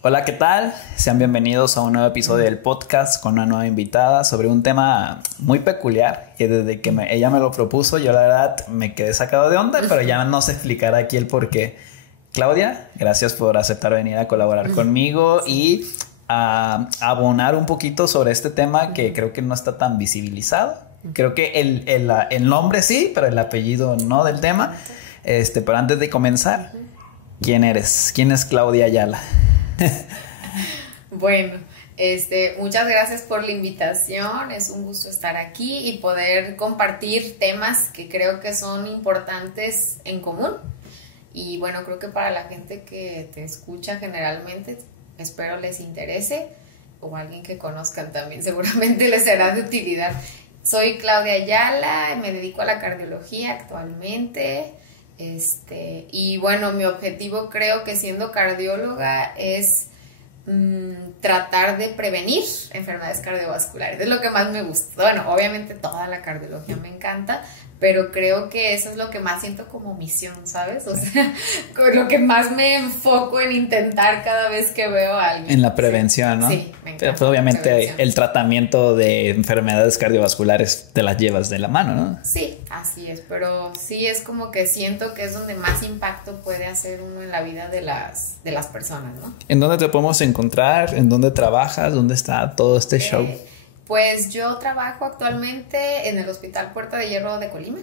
Hola, ¿qué tal? Sean bienvenidos a un nuevo episodio del podcast con una nueva invitada sobre un tema muy peculiar que desde que ella me lo propuso, yo la verdad me quedé sacado de onda, pero ya nos explicará aquí el por qué. Claudia, gracias por aceptar venir a colaborar conmigo y a abonar un poquito sobre este tema que creo que no está tan visibilizado. Creo que el nombre sí, pero el apellido no del tema. Pero antes de comenzar, ¿quién eres? ¿Quién es Claudia Ayala? Bueno, muchas gracias por la invitación, es un gusto estar aquí y poder compartir temas que creo que son importantes en común. Y bueno, creo que para la gente que te escucha generalmente, espero les interese, o alguien que conozcan también, seguramente les será de utilidad. Soy Claudia Ayala, me dedico a la cardiología actualmente. Y bueno, mi objetivo creo que siendo cardióloga es tratar de prevenir enfermedades cardiovasculares. Es lo que más me gusta. Bueno, obviamente toda la cardiología me encanta, pero creo que eso es lo que más siento como misión, ¿sabes? O sea, con lo que más me enfoco en intentar cada vez que veo a alguien. En la prevención, ¿no? Sí, me encanta. Pero pues, obviamente el tratamiento de enfermedades cardiovasculares te las llevas de la mano, ¿no? Sí, así es, pero sí es como que siento que es donde más impacto puede hacer uno en la vida de las personas, ¿no? ¿En dónde te podemos encontrar? ¿En dónde trabajas? ¿Dónde está todo este show? Pues yo trabajo actualmente en el Hospital Puerta de Hierro de Colima.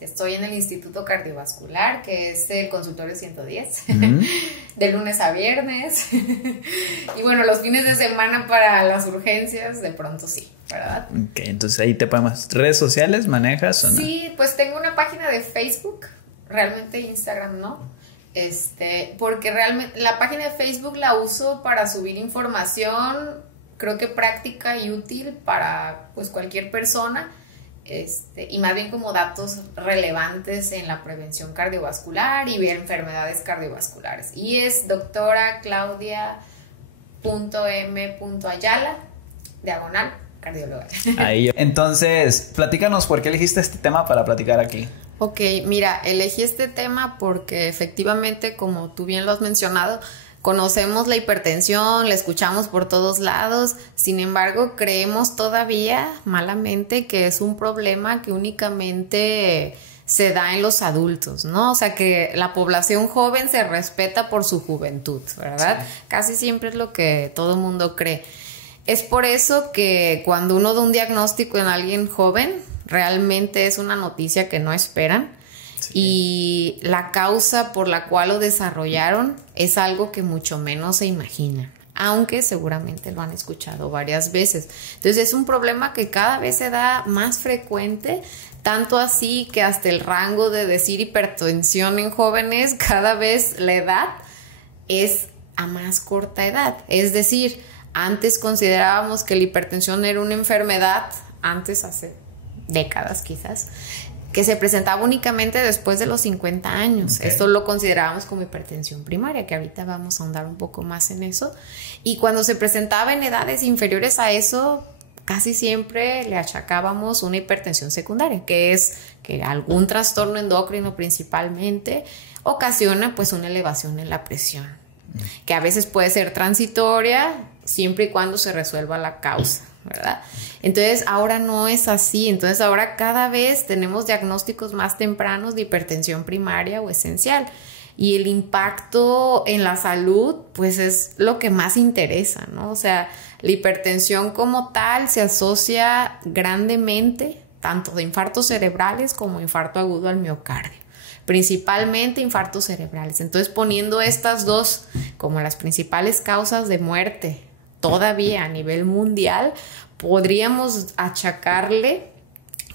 Estoy en el Instituto Cardiovascular, que es el consultorio 110, de lunes a viernes. Y bueno, los fines de semana para las urgencias, de pronto sí, ¿verdad? Ok, entonces ahí te podemos... ¿Redes sociales manejas o no? Sí, pues tengo una página de Facebook, realmente Instagram no. Porque realmente la página de Facebook la uso para subir información, creo que práctica y útil para pues cualquier persona, y más bien como datos relevantes en la prevención cardiovascular y enfermedades cardiovasculares. Y es doctora Claudia.m.ayala, diagonal, cardióloga. Ahí. Entonces, platícanos por qué elegiste este tema para platicar aquí. Ok, mira, elegí este tema porque efectivamente, como tú bien lo has mencionado, conocemos la hipertensión, la escuchamos por todos lados, sin embargo, creemos todavía malamente que es un problema que únicamente se da en los adultos, ¿no? O sea, que la población joven se respeta por su juventud, ¿verdad? Sí. Casi siempre es lo que todo el mundo cree. Es por eso que cuando uno da un diagnóstico en alguien joven, realmente es una noticia que no esperan. Sí. Y la causa por la cual lo desarrollaron es algo que mucho menos se imagina, aunque seguramente lo han escuchado varias veces. Entonces es un problema que cada vez se da más frecuente, tanto así que hasta el rango de decir hipertensión en jóvenes, cada vez la edad es a más corta edad. Es decir, antes considerábamos que la hipertensión era una enfermedad, antes hace décadas quizás, que se presentaba únicamente después de los 50 años. Okay. Esto lo considerábamos como hipertensión primaria, que ahorita vamos a ahondar un poco más en eso. Y cuando se presentaba en edades inferiores a eso, casi siempre le achacábamos una hipertensión secundaria, que es que algún trastorno endocrino principalmente ocasiona pues una elevación en la presión, que a veces puede ser transitoria, siempre y cuando se resuelva la causa, ¿verdad? Entonces ahora no es así. Entonces ahora cada vez tenemos diagnósticos más tempranos de hipertensión primaria o esencial, y el impacto en la salud pues es lo que más interesa, ¿no? O sea, la hipertensión como tal se asocia grandemente tanto de infartos cerebrales como infarto agudo al miocardio, principalmente infartos cerebrales. Entonces, poniendo estas dos como las principales causas de muerte todavía a nivel mundial, podríamos achacarle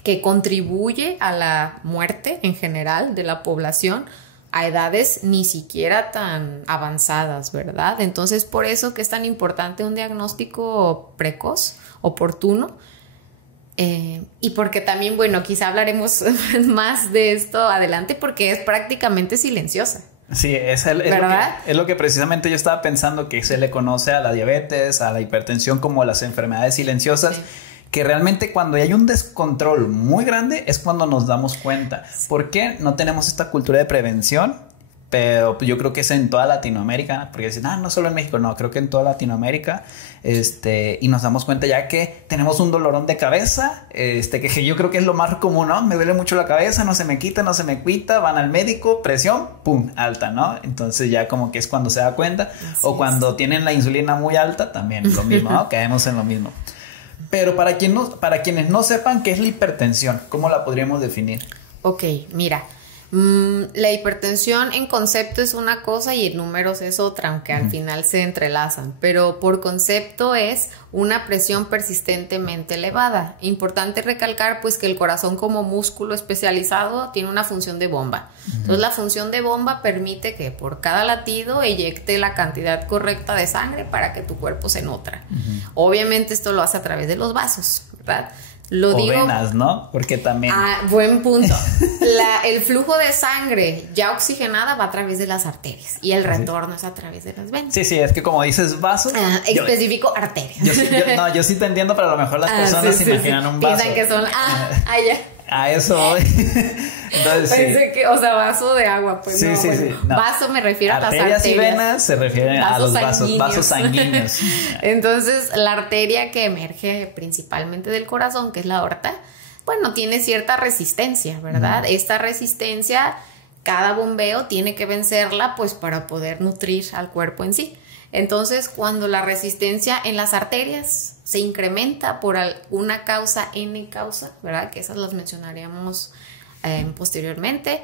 que contribuye a la muerte en general de la población a edades ni siquiera tan avanzadas, ¿verdad? Entonces, por eso que es tan importante un diagnóstico precoz, oportuno, y porque también, bueno, quizá hablaremos más de esto adelante, porque es prácticamente silenciosa. Sí, es lo que precisamente yo estaba pensando, que se le conoce a la diabetes, a la hipertensión como las enfermedades silenciosas, sí, que realmente cuando hay un descontrol muy grande es cuando nos damos cuenta. Sí. ¿Por qué no tenemos esta cultura de prevención? pero yo creo que es en toda Latinoamérica, porque dicen, no solo en México, no, creo que en toda Latinoamérica, y nos damos cuenta ya que tenemos un dolorón de cabeza, que yo creo que es lo más común, ¿no? Me duele mucho la cabeza, no se me quita, no se me quita, van al médico, presión, pum, alta, ¿no? Entonces ya como que es cuando se da cuenta, o cuando tienen la insulina muy alta, también lo mismo, ¿no? Caemos en lo mismo. Pero para quienes no sepan qué es la hipertensión, ¿cómo la podríamos definir? Ok, mira, la hipertensión en concepto es una cosa y en números es otra, aunque al final se entrelazan, pero por concepto es una presión persistentemente elevada. Importante recalcar pues que el corazón como músculo especializado tiene una función de bomba. Entonces la función de bomba permite que por cada latido eyecte la cantidad correcta de sangre para que tu cuerpo se nutra. Obviamente esto lo hace a través de los vasos, ¿verdad? O venas, ¿no? Porque también... Buen punto. El flujo de sangre ya oxigenada va a través de las arterias y el retorno es a través de las venas. Sí, es que como dices vasos... específico arterias. Yo sí te entiendo, pero a lo mejor las personas se imaginan un vaso. Piensan que son... ya. A eso voy. Entonces, pensé que, o sea, vaso de agua, pues sí, no. Vaso me refiero a las arterias. Y venas se refieren a los vasos sanguíneos. Entonces, la arteria que emerge principalmente del corazón, que es la aorta, bueno, tiene cierta resistencia, ¿verdad? Esta resistencia, cada bombeo tiene que vencerla, pues, para poder nutrir al cuerpo en sí. Entonces, cuando la resistencia en las arterias se incrementa por una causa, N causa, ¿verdad? Que esas las mencionaríamos posteriormente.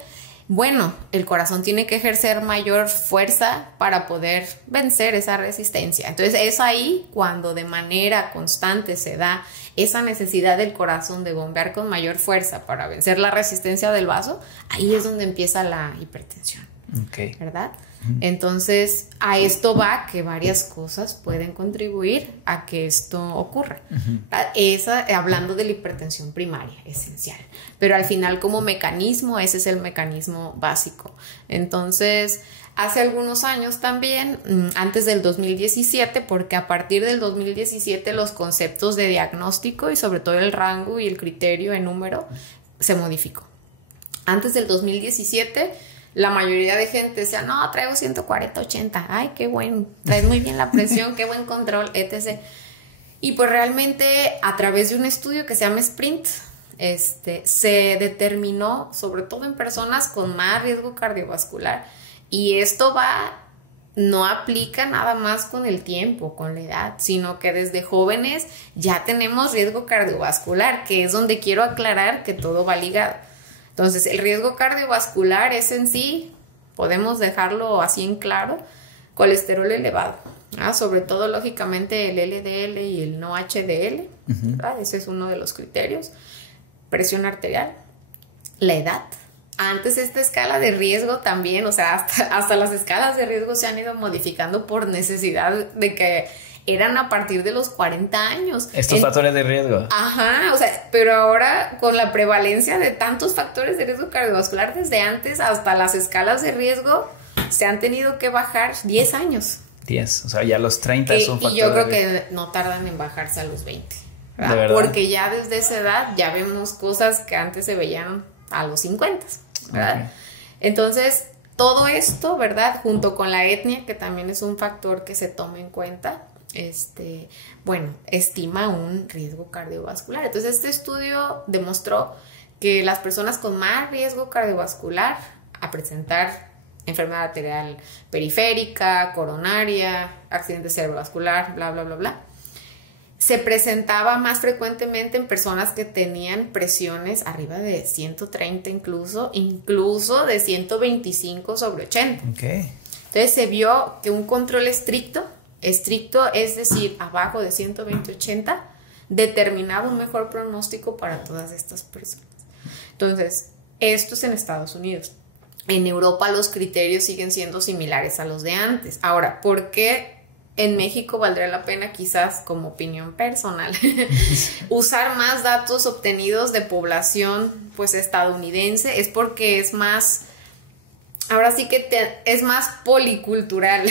Bueno, el corazón tiene que ejercer mayor fuerza para poder vencer esa resistencia. Entonces, es ahí cuando de manera constante se da esa necesidad del corazón de bombear con mayor fuerza para vencer la resistencia del vaso. Ahí es donde empieza la hipertensión. Okay. ¿Verdad? Entonces, a esto va que varias cosas pueden contribuir a que esto ocurra. Hablando de la hipertensión primaria, esencial. Pero al final, como mecanismo, ese es el mecanismo básico. Entonces, hace algunos años también, antes del 2017, porque a partir del 2017 los conceptos de diagnóstico y sobre todo el rango y el criterio en número se modificó. Antes del 2017... la mayoría de gente decía, no, traigo 140/80, ay, qué bueno, traes muy bien la presión, qué buen control, etc. Y pues realmente a través de un estudio que se llama SPRINT, se determinó, sobre todo en personas con más riesgo cardiovascular, y esto no aplica nada más con el tiempo, con la edad, sino que desde jóvenes ya tenemos riesgo cardiovascular, que es donde quiero aclarar que todo va ligado. Entonces, el riesgo cardiovascular es en sí, podemos dejarlo así en claro, colesterol elevado, sobre todo, lógicamente, el LDL y el no HDL, ¿verdad? Ese es uno de los criterios. Presión arterial, la edad. Antes esta escala de riesgo también, o sea, hasta las escalas de riesgo se han ido modificando por necesidad de que eran a partir de los 40 años. Estos factores de riesgo. O sea, pero ahora con la prevalencia de tantos factores de riesgo cardiovascular desde antes hasta las escalas de riesgo se han tenido que bajar 10 años. 10, o sea, ya los 30 es un factor. Y yo creo que no tardan en bajarse a los 20. ¿verdad? ¿De verdad? Porque ya desde esa edad ya vemos cosas que antes se veían a los 50, ¿verdad? Okay. Entonces, todo esto, ¿verdad? Junto con la etnia, que también es un factor que se toma en cuenta, estima un riesgo cardiovascular. Entonces, este estudio demostró que las personas con más riesgo cardiovascular a presentar enfermedad arterial periférica, coronaria, accidente cerebrovascular, bla, bla, bla, bla, se presentaba más frecuentemente en personas que tenían presiones arriba de 130 incluso de 125/80. Okay. Entonces se vio que un control estricto es decir, abajo de 120/80, determinaba un mejor pronóstico para todas estas personas. Entonces, esto es en Estados Unidos. En Europa los criterios siguen siendo similares a los de antes. Ahora, ¿por qué en México valdría la pena, quizás como opinión personal, usar más datos obtenidos de población pues estadounidense? Es porque es más, ahora sí que es más policultural.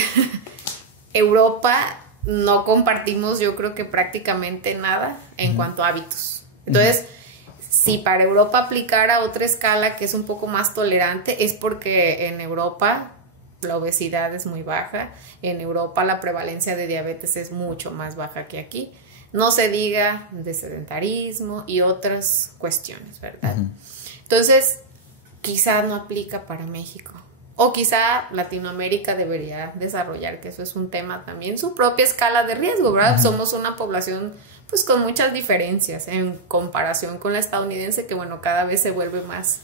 Europa no compartimos, yo creo que prácticamente nada en cuanto a hábitos. Entonces, si para Europa aplicara otra escala que es un poco más tolerante, es porque en Europa la obesidad es muy baja. En Europa la prevalencia de diabetes es mucho más baja que aquí. No se diga de sedentarismo y otras cuestiones, ¿verdad? Entonces, quizá no aplica para México. O quizá Latinoamérica debería desarrollar, que eso es un tema también, su propia escala de riesgo, ¿verdad? Somos una población pues con muchas diferencias en comparación con la estadounidense, que bueno, cada vez se vuelve más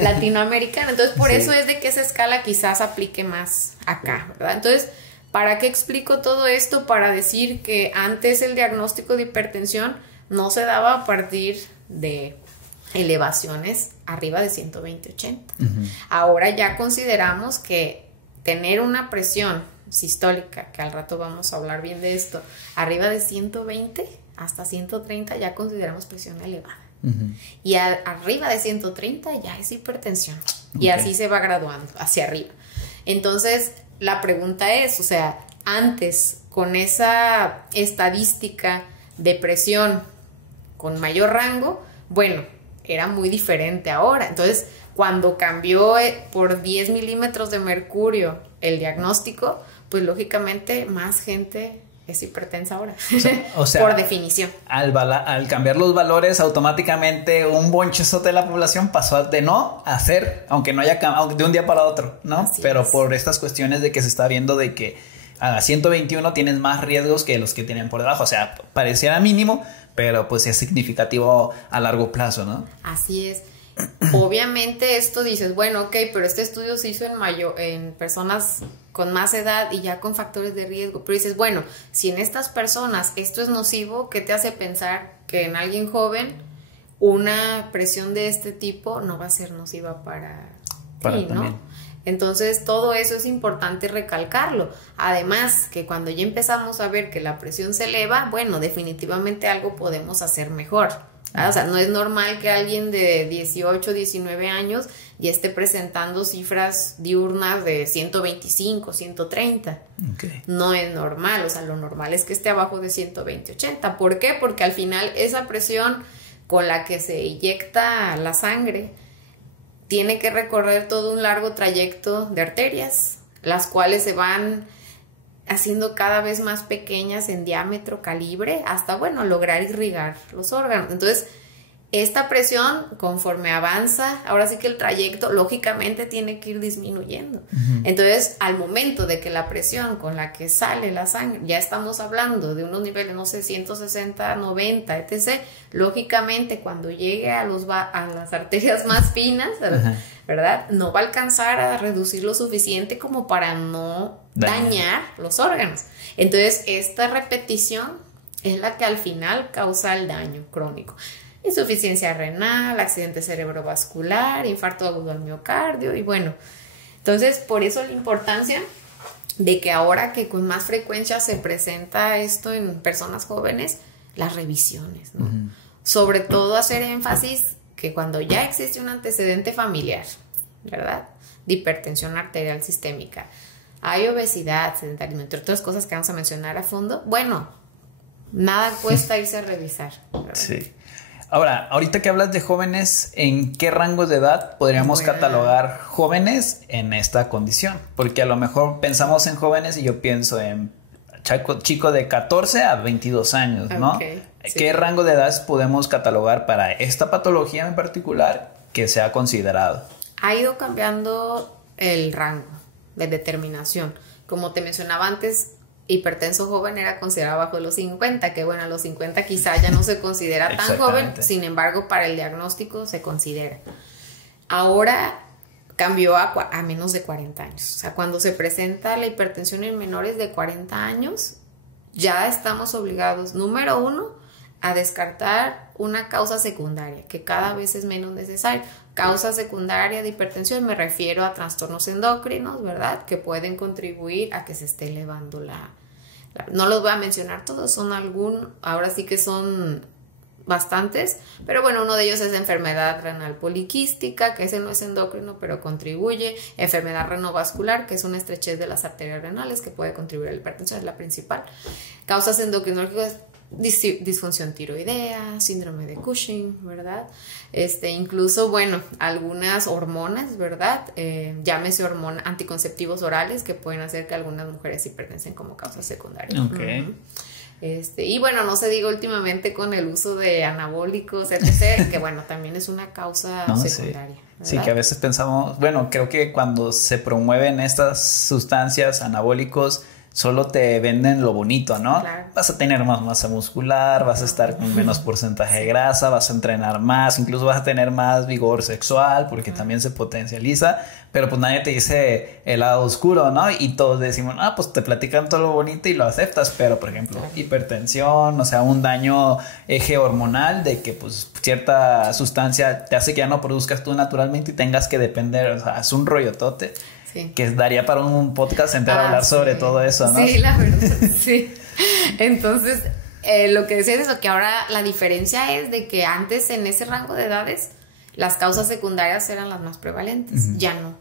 latinoamericana. Entonces, por eso es de que esa escala quizás aplique más acá, ¿verdad? Entonces, ¿para qué explico todo esto? Para decir que antes el diagnóstico de hipertensión no se daba a partir de elevaciones arriba de 120/80. Ahora ya consideramos que tener una presión sistólica, que al rato vamos a hablar bien de esto, arriba de 120 hasta 130 ya consideramos presión elevada. Y arriba de 130 ya es hipertensión. Y así se va graduando hacia arriba. Entonces, la pregunta es, o sea, antes con esa estadística de presión con mayor rango, bueno, era muy diferente ahora. Entonces, cuando cambió por 10 milímetros de mercurio el diagnóstico, pues lógicamente más gente es hipertensa ahora. O sea, por definición. Al cambiar los valores, automáticamente un bonchezote de la población pasó de no a ser, aunque no haya cambiado de un día para otro, ¿no? Así pero es. Por estas cuestiones de que se está viendo de que a 121 tienes más riesgos que los que tienen por debajo. O sea, pareciera mínimo, pero pues es significativo a largo plazo, ¿no? Así es. Obviamente esto dices, bueno, ok, pero este estudio se hizo en personas con más edad y ya con factores de riesgo. Pero dices, bueno, si en estas personas esto es nocivo, ¿qué te hace pensar que en alguien joven una presión de este tipo no va a ser nociva para ti, ¿no? Entonces todo eso es importante recalcarlo. Además que cuando ya empezamos a ver que la presión se eleva, bueno, definitivamente algo podemos hacer mejor. O sea, no es normal que alguien de 18, 19 años ya esté presentando cifras diurnas de 125, 130. Okay. No es normal, o sea, lo normal es que esté abajo de 120/80. ¿Por qué? Porque al final esa presión con la que se inyecta la sangre tiene que recorrer todo un largo trayecto de arterias, las cuales se van haciendo cada vez más pequeñas en diámetro, calibre, hasta, bueno, lograr irrigar los órganos. Entonces, esta presión, conforme avanza, ahora sí que el trayecto, lógicamente, tiene que ir disminuyendo. Entonces, al momento de que la presión con la que sale la sangre, ya estamos hablando de unos niveles, no sé, 160, 90, etc., lógicamente, cuando llegue a las arterias más finas, ¿verdad? No va a alcanzar a reducir lo suficiente como para no dañar los órganos. Entonces, esta repetición es la que al final causa el daño crónico. Insuficiencia renal, accidente cerebrovascular, infarto agudo al miocardio y bueno. Entonces, por eso la importancia de que ahora que con más frecuencia se presenta esto en personas jóvenes, las revisiones, ¿no? Sobre todo hacer énfasis que cuando ya existe un antecedente familiar, ¿verdad? De hipertensión arterial sistémica, hay obesidad, sedentarismo, entre otras cosas que vamos a mencionar a fondo, bueno, nada cuesta irse a revisar, ¿verdad? Sí. Ahora, ahorita que hablas de jóvenes, ¿en qué rangos de edad podríamos catalogar jóvenes en esta condición? Porque a lo mejor pensamos en jóvenes y yo pienso en chico de 14 a 22 años, ¿no? Okay, sí. ¿Qué rango de edades podemos catalogar para esta patología en particular que se ha considerado? Ha ido cambiando el rango de determinación. Como te mencionaba antes, hipertenso joven era considerado bajo los 50, que bueno, a los 50 quizá ya no se considera tan joven, sin embargo para el diagnóstico se considera. Ahora cambió a menos de 40 años, o sea, cuando se presenta la hipertensión en menores de 40 años, ya estamos obligados, número uno, a descartar una causa secundaria, que cada vez es menos necesario. Causa secundaria de hipertensión me refiero a trastornos endocrinos, ¿verdad? Que pueden contribuir a que se esté elevando no los voy a mencionar todos, ahora sí que son bastantes, pero bueno, uno de ellos es enfermedad renal poliquística, que ese no es endocrino, pero contribuye, enfermedad renovascular, que es una estrechez de las arterias renales, que puede contribuir a la hipertensión, es la principal. Causas endocrinológicas disfunción tiroidea, síndrome de Cushing, ¿verdad? Incluso, bueno, algunas hormonas, ¿verdad? Llámese anticonceptivos orales que pueden hacer que algunas mujeres hipertensen como causa secundaria. Ok. Y bueno, no se diga últimamente con el uso de anabólicos, etc., que bueno, también es una causa secundaria. Sí, que a veces pensamos, bueno, creo que cuando se promueven estas sustancias anabólicos, solo te venden lo bonito, ¿no? Claro. Vas a tener más masa muscular, vas a estar con menos porcentaje de grasa, vas a entrenar más, incluso vas a tener más vigor sexual porque también se potencializa, pero pues nadie te dice el lado oscuro, ¿no? Y todos decimos, pues te platican todo lo bonito y lo aceptas, pero por ejemplo, hipertensión, o sea, un daño eje hormonal de que pues cierta sustancia te hace que ya no produzcas tú naturalmente y tengas que depender, o sea, es un rollotote. Sí. Que daría para un podcast entero hablar sobre todo eso, ¿no? Sí, la verdad, sí. Entonces, lo que decía es eso, que ahora la diferencia es de que antes en ese rango de edades las causas secundarias eran las más prevalentes, ya no.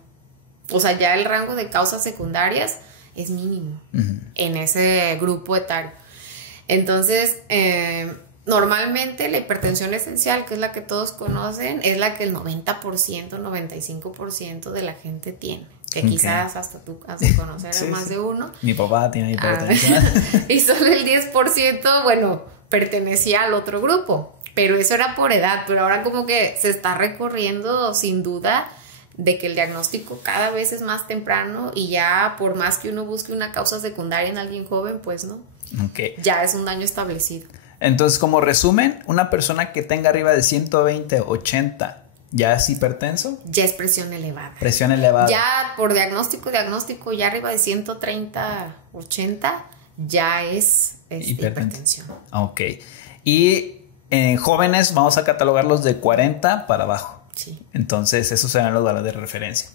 O sea, ya el rango de causas secundarias es mínimo en ese grupo etario. Entonces, normalmente la hipertensión esencial, que es la que todos conocen, es la que el 90%, 95% de la gente tiene. Que quizás hasta tú has de conocer a más de uno. Mi papá tiene hipertensión. Y solo el 10%, bueno, pertenecía al otro grupo. Pero eso era por edad. Pero ahora como que se está recorriendo sin duda de que el diagnóstico cada vez es más temprano y ya por más que uno busque una causa secundaria en alguien joven, pues no. Okay. Ya es un daño establecido. Entonces, como resumen, una persona que tenga arriba de 120, 80, ¿ya es hipertenso? Ya es presión elevada. Presión elevada. Ya por diagnóstico, ya arriba de 130, 80, ya es hipertensión. Ok. Y en jóvenes vamos a catalogarlos de 40 para abajo. Sí. Entonces, esos serán los valores de referencia.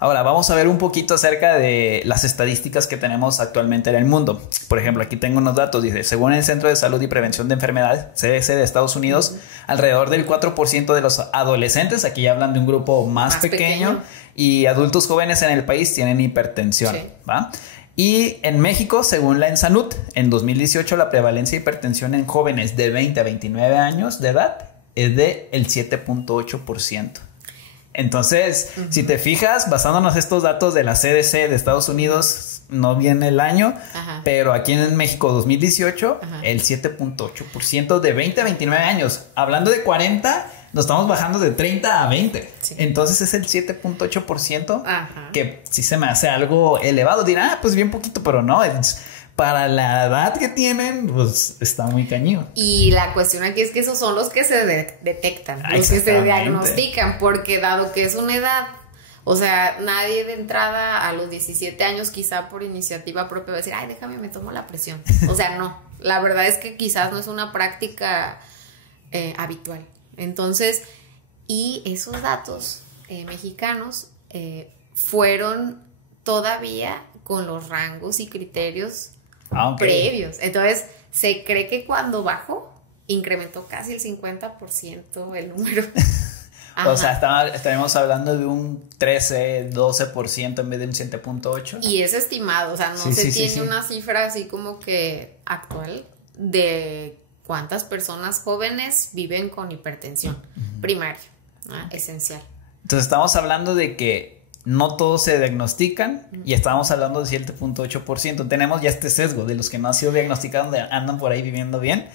Ahora, vamos a ver un poquito acerca de las estadísticas que tenemos actualmente en el mundo. Por ejemplo, aquí tengo unos datos. Dice, según el Centro de Salud y Prevención de Enfermedades, CDC de Estados Unidos, alrededor del 4% de los adolescentes, aquí ya hablan de un grupo más pequeño, y adultos jóvenes en el país tienen hipertensión, sí. ¿Va? Y en México, según la ENSANUD, en 2018 la prevalencia de hipertensión en jóvenes de 20 a 29 años de edad es de el 7.8%. Entonces, si te fijas, basándonos estos datos de la CDC de Estados Unidos, no viene el año, pero aquí en México 2018, el 7.8% de 20 a 29 años. Hablando de 40, nos estamos bajando de 30 a 20. Sí. Entonces es el 7.8%, que sí se me hace algo elevado. Dirán, pues bien poquito, pero no, para la edad que tienen, pues está muy cañón. Y la cuestión aquí es que esos son los que se detectan, los que se diagnostican, porque dado que es una edad, o sea, nadie de entrada a los 17 años, quizá por iniciativa propia, va a decir, ay, déjame, me tomo la presión. O sea, no, la verdad es que quizás no es una práctica habitual. Entonces, y esos datos mexicanos fueron todavía con los rangos y criterios previos. Entonces, se cree que cuando bajó, incrementó casi el 50% el número. O sea, estaremos hablando de un 13, 12% en vez de un 7.8%. Y es estimado, o sea, no se tiene una cifra así como que actual de cuántas personas jóvenes viven con hipertensión primaria, esencial. Entonces, estamos hablando de que no todos se diagnostican y estábamos hablando de 7.8%. Tenemos ya este sesgo de los que no han sido diagnosticados, andan por ahí viviendo bien.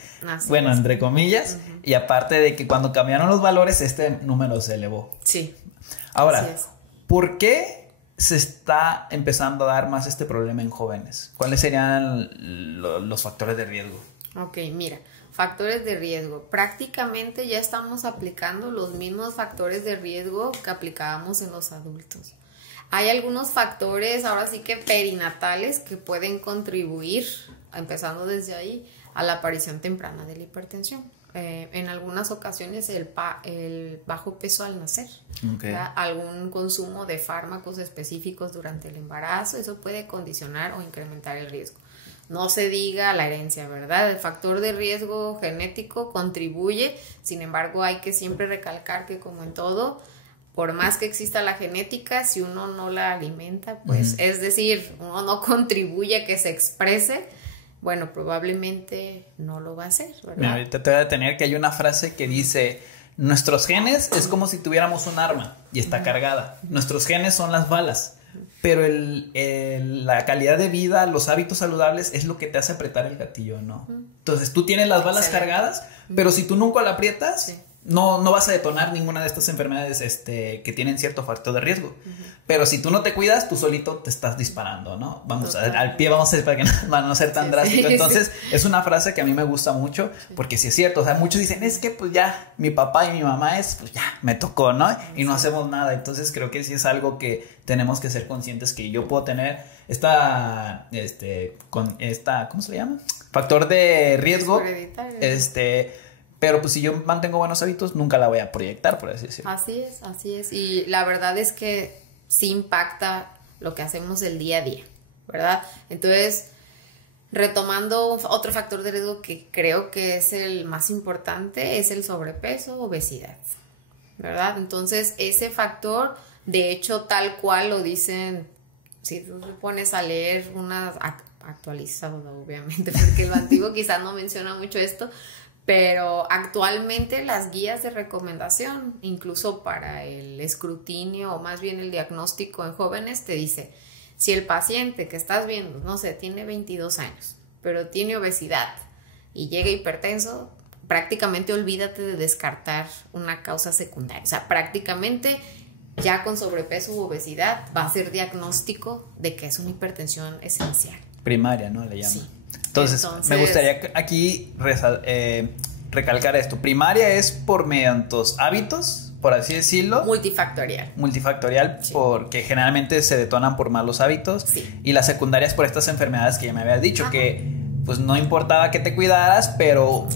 Bueno, entre comillas. Y aparte de que cuando cambiaron los valores, este número se elevó. Sí. Ahora, ¿por qué se está empezando a dar más este problema en jóvenes? ¿Cuáles serían los factores de riesgo? Ok, mira. Factores de riesgo. Prácticamente ya estamos aplicando los mismos factores de riesgo que aplicábamos en los adultos. Hay algunos factores, ahora sí que perinatales, que pueden contribuir, empezando desde ahí, a la aparición temprana de la hipertensión. En algunas ocasiones el bajo peso al nacer, algún consumo de fármacos específicos durante el embarazo, eso puede condicionar o incrementar el riesgo. No se diga la herencia, ¿verdad? El factor de riesgo genético contribuye, sin embargo hay que siempre recalcar que como en todo, por más que exista la genética, si uno no la alimenta, pues es decir, uno no contribuye a que se exprese, bueno, probablemente no lo va a hacer, ¿verdad? Mira, ahorita te voy a detener que hay una frase que dice: nuestros genes es como si tuviéramos un arma y está cargada. Nuestros genes son las balas, pero la calidad de vida, los hábitos saludables es lo que te hace apretar el gatillo, ¿no? Entonces tú tienes las balas cargadas, pero si tú nunca la aprietas, sí, no vas a detonar ninguna de estas enfermedades que tienen cierto factor de riesgo. Pero si tú no te cuidas, tú solito te estás disparando, ¿no? Vamos al pie, vamos a hacer para que no ser tan drástico. Entonces, es una frase que a mí me gusta mucho, porque sí es cierto. O sea, muchos dicen, es que pues ya, mi papá y mi mamá pues ya, me tocó, ¿no? Y no hacemos nada. Entonces, creo que sí es algo que tenemos que ser conscientes que yo puedo tener ¿cómo se le llama? Factor de riesgo. Pero pues si yo mantengo buenos hábitos, nunca la voy a proyectar, por así decirlo. Así es. Y la verdad es que sí impacta lo que hacemos el día a día, ¿verdad? Entonces, retomando otro factor de riesgo que creo que es el más importante, es el sobrepeso, obesidad, ¿verdad? Entonces, ese factor, de hecho, tal cual lo dicen, si tú te pones a leer una actualizado, obviamente, porque lo antiguo quizás no menciona mucho esto, pero actualmente las guías de recomendación, incluso para el escrutinio o más bien el diagnóstico en jóvenes, te dice, si el paciente que estás viendo, no sé, tiene 22 años, pero tiene obesidad y llega hipertenso, prácticamente olvídate de descartar una causa secundaria. O sea, prácticamente ya con sobrepeso u obesidad va a ser diagnóstico de que es una hipertensión esencial. Primaria, ¿no? Le llaman. Sí. Entonces, me gustaría aquí recalcar esto. Primaria es por mediante hábitos, por así decirlo. Multifactorial, sí, porque generalmente se detonan por malos hábitos. Sí. Y la secundaria es por estas enfermedades que ya me habías dicho, que pues no importaba que te cuidaras, pero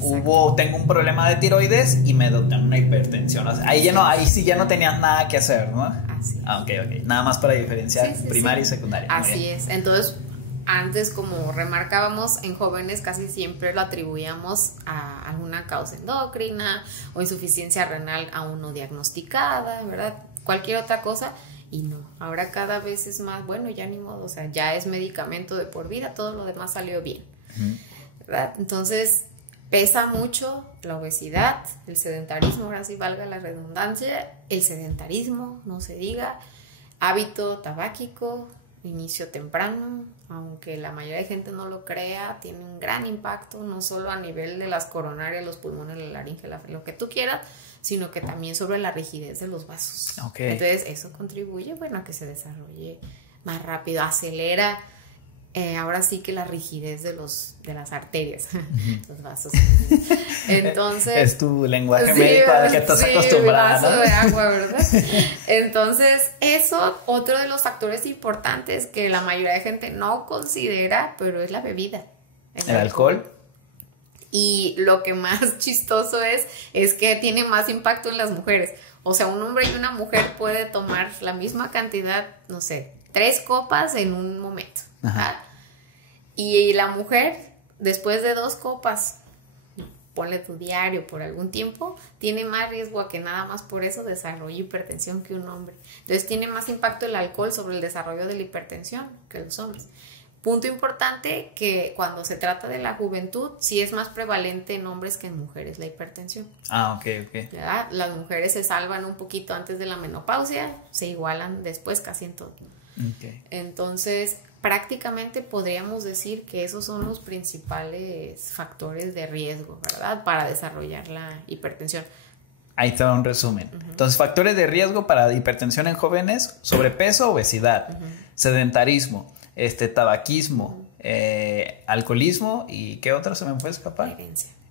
tengo un problema de tiroides y me detonan una hipertensión. O sea, ahí sí ya no tenías nada que hacer, ¿no? Así es. Ok. Nada más para diferenciar primaria y secundaria. Así es. Entonces, antes, como remarcábamos, en jóvenes casi siempre lo atribuíamos a alguna causa endocrina o insuficiencia renal aún no diagnosticada, ¿verdad? Cualquier otra cosa, y no. Ahora cada vez es más, bueno, ya ni modo, o sea, ya es medicamento de por vida, todo lo demás salió bien, ¿verdad? Entonces, pesa mucho la obesidad, el sedentarismo, ahora sí valga la redundancia, el sedentarismo, no se diga, hábito tabáquico, inicio temprano, aunque la mayoría de gente no lo crea, tiene un gran impacto, no solo a nivel de las coronarias, los pulmones, la laringe, lo que tú quieras, sino que también sobre la rigidez de los vasos. Entonces eso contribuye, bueno, a que se desarrolle más rápido, acelera ahora sí que la rigidez de las arterias, los vasos. Entonces, es tu lenguaje médico al que estás acostumbrada, vaso de agua, ¿verdad? Entonces, eso, otro de los factores importantes que la mayoría de gente no considera, pero es la bebida. ¿El alcohol? Y lo que más chistoso es que tiene más impacto en las mujeres. O sea, un hombre y una mujer puede tomar la misma cantidad, no sé, 3 copas en un momento. Y la mujer, después de 2 copas, ponle tu diario por algún tiempo, tiene más riesgo a que nada más por eso desarrolle hipertensión que un hombre. Entonces tiene más impacto el alcohol sobre el desarrollo de la hipertensión que los hombres. Punto importante, que cuando se trata de la juventud, sí es más prevalente en hombres que en mujeres la hipertensión. Ok. ¿Verdad? Las mujeres se salvan un poquito antes de la menopausia, se igualan después casi en todo. Entonces, prácticamente podríamos decir que esos son los principales factores de riesgo, ¿verdad? Para desarrollar la hipertensión. Ahí está un resumen. Entonces, factores de riesgo para hipertensión en jóvenes: sobrepeso, obesidad, sedentarismo, tabaquismo, alcoholismo, y ¿qué otro se me puede escapar?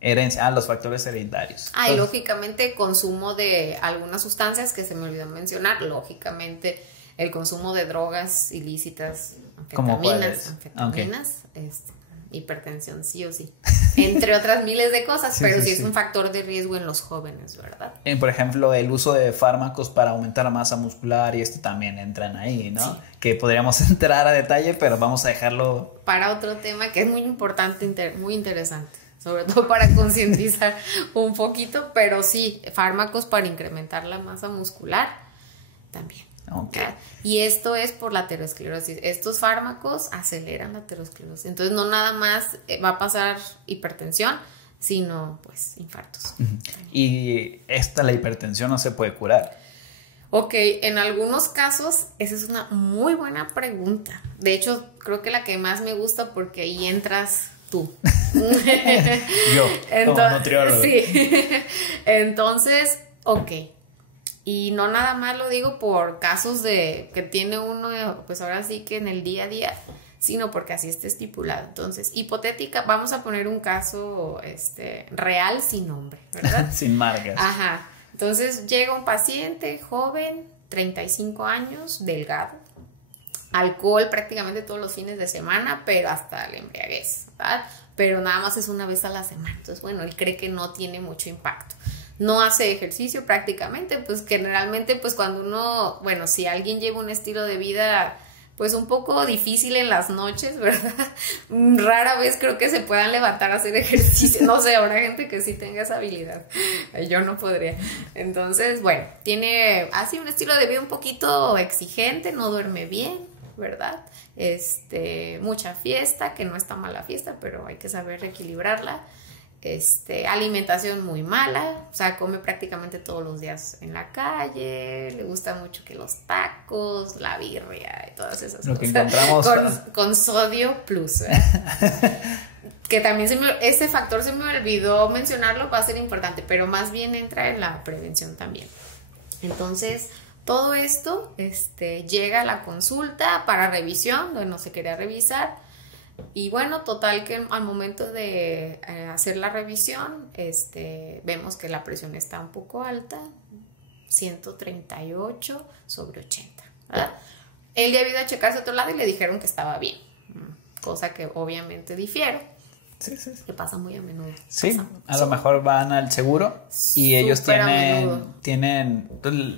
Herencia. Los factores hereditarios. Y lógicamente consumo de algunas sustancias que se me olvidó mencionar, lógicamente el consumo de drogas ilícitas, anfetaminas, hipertensión sí o sí, entre otras miles de cosas, pero sí es un factor de riesgo en los jóvenes, ¿verdad? Por ejemplo, el uso de fármacos para aumentar la masa muscular, y también entran ahí, ¿no? Sí. Que podríamos entrar a detalle, pero vamos a dejarlo para otro tema que es muy importante, muy interesante, sobre todo para concientizar un poquito, pero sí, fármacos para incrementar la masa muscular también. Okay. Y esto es por la aterosclerosis. Estos fármacos aceleran la aterosclerosis. Entonces no nada más va a pasar hipertensión, sino pues infartos. Y la hipertensión no se puede curar. Ok, en algunos casos esa es una muy buena pregunta. De hecho, creo que la que más me gusta porque ahí entras tú. Yo, como nutriólogo. Sí. Entonces, ok. Y no nada más lo digo por casos de que tiene uno, pues ahora sí que en el día a día, sino porque así está estipulado. Entonces, hipotética, vamos a poner un caso real sin nombre, ¿verdad? Sin marcas. Ajá. Entonces llega un paciente joven, 35 años, delgado, alcohol prácticamente todos los fines de semana, pero hasta la embriaguez, ¿verdad? Pero nada más es una vez a la semana. Entonces, bueno, él cree que no tiene mucho impacto. No hace ejercicio prácticamente, pues generalmente pues cuando uno, bueno, si alguien lleva un estilo de vida pues un poco difícil en las noches, ¿verdad? Rara vez creo que se puedan levantar a hacer ejercicio, no sé, habrá gente que sí tenga esa habilidad, yo no podría. Entonces, bueno, tiene así un estilo de vida un poquito exigente, no duerme bien, ¿verdad? Mucha fiesta, que no está mal la fiesta, pero hay que saber equilibrarla. Alimentación muy mala, o sea, come prácticamente todos los días en la calle, le gusta mucho que los tacos, la birria y todas esas Lo cosas. Que encontramos con sodio plus, que también ese factor se me olvidó mencionarlo, va a ser importante, pero más bien entra en la prevención también. Entonces, todo esto llega a la consulta para revisión, donde no se quería revisar. Y bueno, total que al momento de hacer la revisión, vemos que la presión está un poco alta, 138 sobre 80, ¿verdad? Él ya había ido a checarse a otro lado y le dijeron que estaba bien, cosa que obviamente difiere. Sí. Que pasa muy a menudo. Sí, a lo mejor van al seguro y ellos tienen,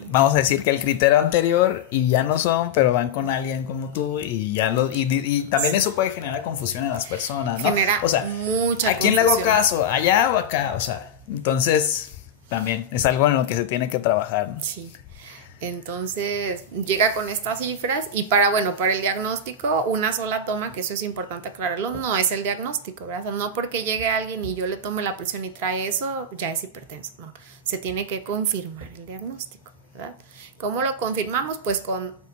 vamos a decir que el criterio anterior y ya no son, pero van con alguien como tú y ya y también eso puede generar confusión en las personas, ¿no? Genera o sea, mucha ¿a quién le hago confusión. caso? ¿Allá o acá? O sea, entonces también es algo en lo que se tiene que trabajar, ¿no? Sí. Entonces llega con estas cifras y para el diagnóstico una sola toma, que eso es importante aclararlo, no es el diagnóstico, ¿verdad? O sea, no porque llegue alguien y yo le tome la presión y trae eso, ya es hipertenso, no, se tiene que confirmar el diagnóstico, ¿verdad? ¿Cómo lo confirmamos? Pues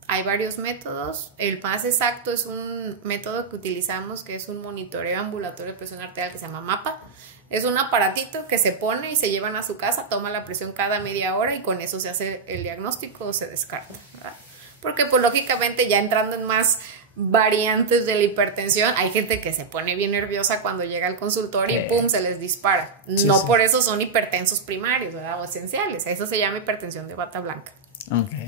hay varios métodos, el más exacto es un método que utilizamos que es un monitoreo ambulatorio de presión arterial que se llama MAPA. Es un aparatito que se pone y se llevan a su casa, toma la presión cada media hora y con eso se hace el diagnóstico o se descarta, ¿verdad? Porque pues lógicamente ya entrando en más variantes de la hipertensión, hay gente que se pone bien nerviosa cuando llega al consultorio y pum, se les dispara. No por eso son hipertensos primarios, ¿verdad? O esenciales, eso se llama hipertensión de bata blanca. Okay.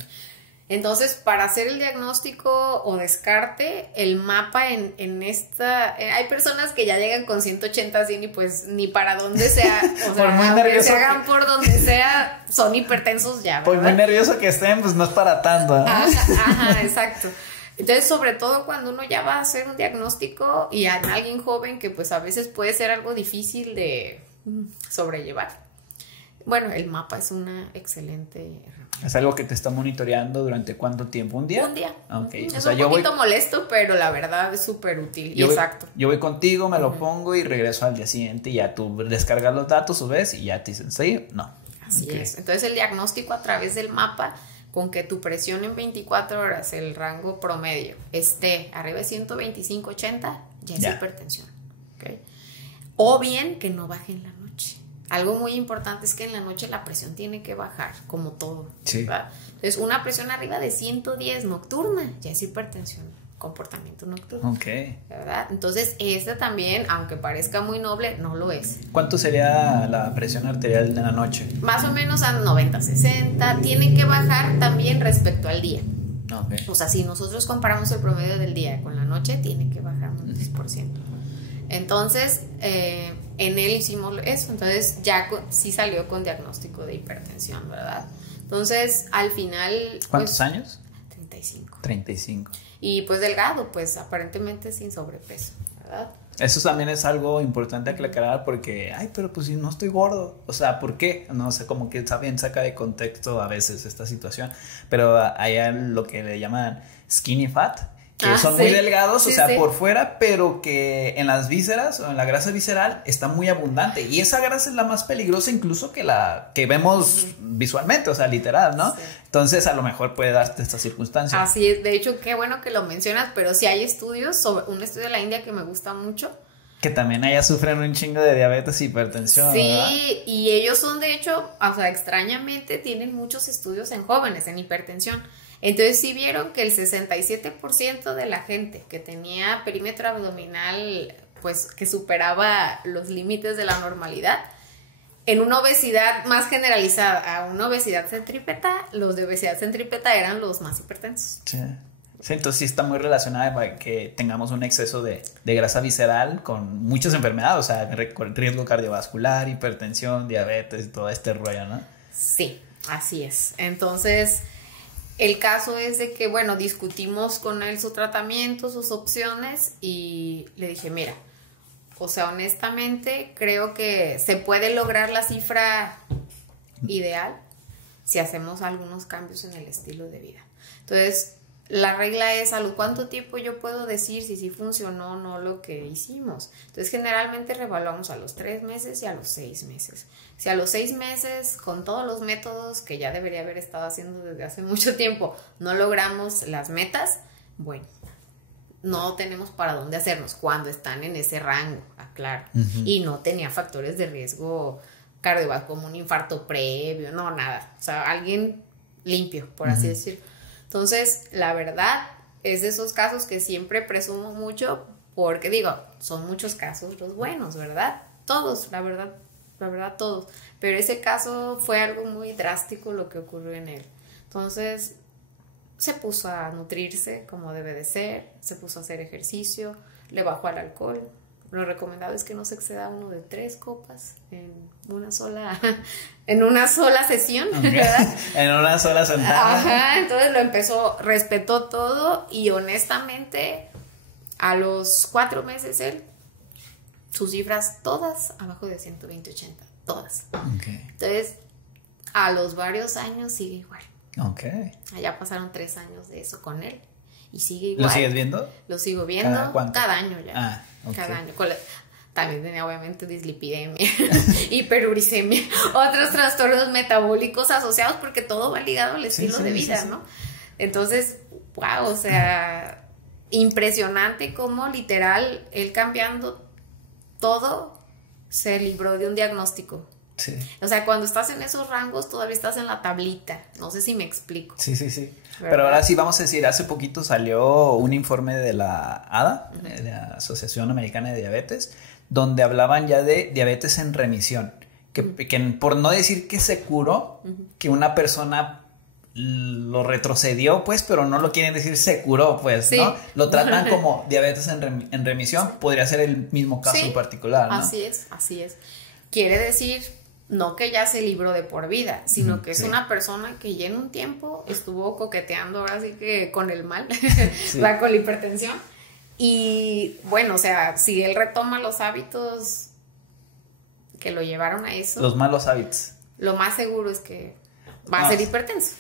Entonces, para hacer el diagnóstico o descarte, el mapa hay personas que ya llegan con 180, 100 y pues ni para donde sea, o sea, aunque se hagan por donde sea, son hipertensos ya, ¿verdad? Por muy nervioso que estén, pues no es para tanto, ¿eh? Ajá, exacto. Entonces, sobre todo cuando uno ya va a hacer un diagnóstico y a alguien joven que pues a veces puede ser algo difícil de sobrellevar. Bueno, el mapa es una excelente herramienta. ¿Es algo que te está monitoreando durante cuánto tiempo? ¿Un día? Un día. Okay. Es un poquito molesto, pero la verdad es súper útil y exacto. Yo voy contigo, me lo pongo y regreso al día siguiente y ya tú descargas los datos, subes y ya te dicen, ¿sí? No. Así es. Entonces el diagnóstico a través del mapa, con que tu presión en 24 horas, el rango promedio, esté arriba de 125/80, ya es hipertensión. ¿Okay? O bien que no baje en la noche. Algo muy importante es que en la noche la presión tiene que bajar, como todo. Sí. ¿Verdad? Entonces, una presión arriba de 110 nocturna ya es hipertensión, comportamiento nocturno. Ok. ¿Verdad? Entonces, esta también, aunque parezca muy noble, no lo es. ¿Cuánto sería la presión arterial de la noche? Más o menos a 90, 60. Tiene que bajar también respecto al día. Okay. O sea, si nosotros comparamos el promedio del día con la noche, tiene que bajar un 10%. Entonces, en él hicimos eso. Entonces, ya sí salió con diagnóstico de hipertensión, ¿verdad? Entonces, al final... ¿Cuántos años? 35. 35. Y pues delgado, pues aparentemente sin sobrepeso, ¿verdad? Eso también es algo importante aclarar porque, ay, pero pues si no estoy gordo, o sea, ¿por qué? No sé, como que también saca de contexto a veces esta situación, pero hay lo que le llaman skinny fat, que son muy delgados, o sea, por fuera, pero que en las vísceras o en la grasa visceral está muy abundante, y esa grasa es la más peligrosa incluso que la que vemos visualmente, o sea, literal, ¿no? Sí. Entonces a lo mejor puede darte esta circunstancia. Así es, de hecho, qué bueno que lo mencionas, pero sí hay estudios, sobre un estudio de la India que me gusta mucho. Que también allá sufren un chingo de diabetes y hipertensión, sí, ¿verdad? Y ellos son, de hecho, o sea, extrañamente tienen muchos estudios en jóvenes, en hipertensión. Entonces sí vieron que el 67% de la gente que tenía perímetro abdominal, pues que superaba los límites de la normalidad, en una obesidad más generalizada a una obesidad centrípeta, los de obesidad centrípeta eran los más hipertensos. Sí. Sí, entonces sí está muy relacionada para que tengamos un exceso de grasa visceral con muchas enfermedades, o sea, riesgo cardiovascular, hipertensión, diabetes y todo este rollo, ¿no? Sí, así es. Entonces, el caso es de que, bueno, discutimos con él su tratamiento, sus opciones, y le dije, mira, o sea, honestamente creo que se puede lograr la cifra ideal si hacemos algunos cambios en el estilo de vida. Entonces, la regla es: ¿a cuánto tiempo yo puedo decir si sí funcionó o no lo que hicimos? Entonces, generalmente revaluamos a los 3 meses y a los 6 meses. Si a los 6 meses, con todos los métodos que ya debería haber estado haciendo desde hace mucho tiempo, no logramos las metas, bueno, no tenemos para dónde hacernos cuando están en ese rango, aclaro. Y no tenía factores de riesgo cardiovascular como un infarto previo, no, nada. O sea, alguien limpio, por así decirlo. Entonces, la verdad es de esos casos que siempre presumo mucho, porque digo, son muchos casos los buenos, ¿verdad? Todos, la verdad todos. Pero ese caso fue algo muy drástico lo que ocurrió en él. Entonces, se puso a nutrirse como debe de ser, se puso a hacer ejercicio, le bajó al alcohol. Lo recomendado es que no se exceda uno de 3 copas en una sola sesión, ¿verdad? En una sola sentada. Ajá, entonces lo empezó, respetó todo, y honestamente a los 4 meses él, sus cifras todas abajo de 120/80, todas. Okay. Entonces, a los varios años sigue igual. Okay. Allá pasaron 3 años de eso con él y sigue igual. ¿Lo sigues viendo? Lo sigo viendo cada año ya. Ah, okay. Cada año. También tenía obviamente dislipidemia, hiperuricemia, otros trastornos metabólicos asociados, porque todo va ligado al estilo de vida, ¿no? Entonces, wow, o sea, impresionante cómo literal él, cambiando todo, se libró de un diagnóstico. Sí. O sea, cuando estás en esos rangos todavía estás en la tablita. No sé si me explico. Sí. Pero ahora sí vamos a decir, hace poquito salió un informe de la ADA, de la Asociación Americana de Diabetes, donde hablaban ya de diabetes en remisión. Que por no decir que se curó, que una persona lo retrocedió, pues, pero no lo quieren decir se curó, pues, sí, ¿no? Lo tratan como diabetes en remisión. Sí. Podría ser el mismo caso en particular, ¿no? Así es. Quiere decir, no que ya se libró de por vida, sino que es una persona que ya en un tiempo estuvo coqueteando, ahora sí que con el mal, va con la hipertensión. Y bueno, o sea, si él retoma los hábitos que lo llevaron a eso, los malos hábitos, lo más seguro es que va a ser hipertenso.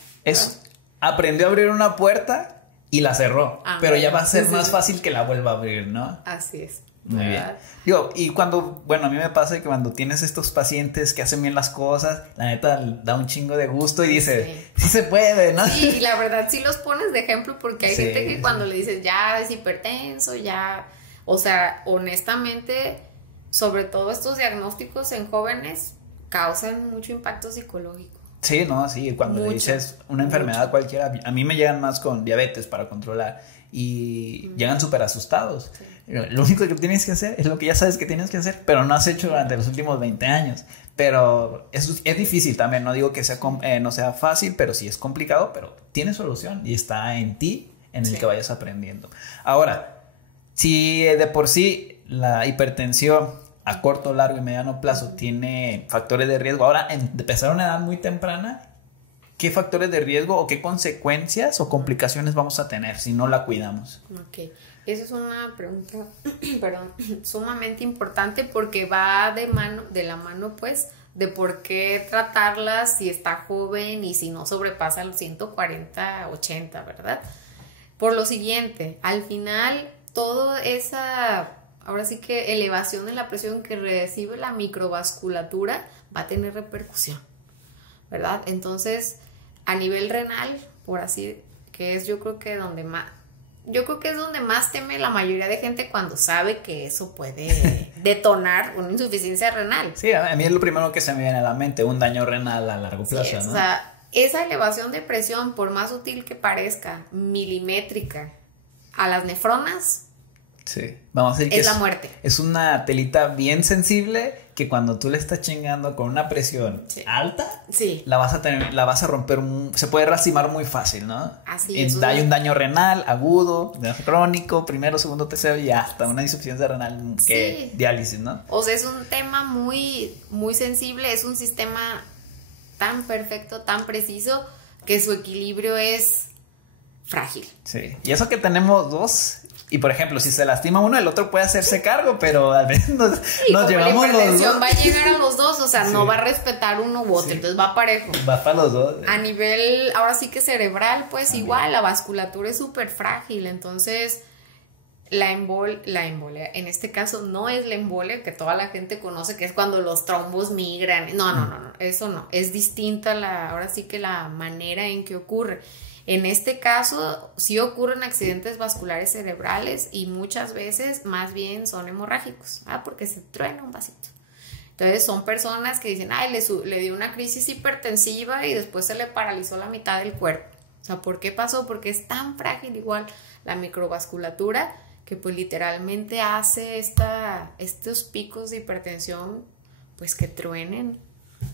Aprendió a abrir una puerta y la cerró, pero ya va a ser más fácil que la vuelva a abrir, ¿no? Así es. Muy bien. Digo, y cuando, bueno, a mí me pasa que cuando tienes estos pacientes que hacen bien las cosas, la neta da un chingo de gusto y dices, sí se puede, ¿no? Sí, la verdad sí los pones de ejemplo, porque hay gente que cuando le dices ya es hipertenso, ya, o sea, honestamente, sobre todo estos diagnósticos en jóvenes causan mucho impacto psicológico. Sí, no, sí, cuando le dices una enfermedad cualquiera, a mí me llegan más con diabetes para controlar y llegan súper asustados. Sí. Lo único que tienes que hacer es lo que ya sabes que tienes que hacer, pero no has hecho durante los últimos 20 años. Pero es difícil también, no digo que sea no sea fácil, pero sí es complicado, pero tiene solución y está en ti, en el que vayas aprendiendo. Ahora, si de por sí la hipertensión a corto, largo y mediano plazo tiene factores de riesgo, ahora empezar a una edad muy temprana, ¿qué factores de riesgo o qué consecuencias o complicaciones vamos a tener si no la cuidamos? Ok. Esa es una pregunta, perdón, sumamente importante porque va de la mano, pues, de por qué tratarla si está joven y si no sobrepasa los 140, 80, ¿verdad? Por lo siguiente, al final, toda esa, ahora sí que elevación de la presión que recibe la microvasculatura va a tener repercusión, ¿verdad? Entonces, a nivel renal, por así, que es yo creo que es donde más teme la mayoría de gente cuando sabe que eso puede detonar una insuficiencia renal. Sí, a mí es lo primero que se me viene a la mente, un daño renal a largo plazo, Sí, ¿no? O sea, esa elevación de presión, por más sutil que parezca, milimétrica, a las nefronas, sí, vamos a decir que es la muerte. Es una telita bien sensible que cuando tú le estás chingando con una presión alta, sí, la vas a romper, se puede lastimar muy fácil, ¿no? Así es. Hay un daño renal agudo, crónico, primero, segundo, tercero y hasta una insuficiencia renal que Sí. diálisis, ¿no? O sea, es un tema muy, muy sensible, es un sistema tan perfecto, tan preciso, que su equilibrio es frágil. Sí, y eso que tenemos dos. Y por ejemplo, si se lastima uno, el otro puede hacerse cargo, pero a veces nos llevamos la los dos. va a llegar a los dos, o sea, Sí. no va a respetar uno u otro, Sí. entonces va parejo. Va para los dos. A nivel, ahora sí que cerebral, pues También. igual, la vasculatura es súper frágil, entonces la embolia, en este caso no es la embolia que toda la gente conoce, que es cuando los trombos migran, no, eso no, es distinta ahora sí que la manera en que ocurre. En este caso sí ocurren accidentes vasculares cerebrales y muchas veces más bien son hemorrágicos, porque se truena un vasito. Entonces son personas que dicen, ay, le dio una crisis hipertensiva y después se le paralizó la mitad del cuerpo. O sea, ¿por qué pasó? Porque es tan frágil igual la microvasculatura que pues literalmente hace estos picos de hipertensión pues que truenen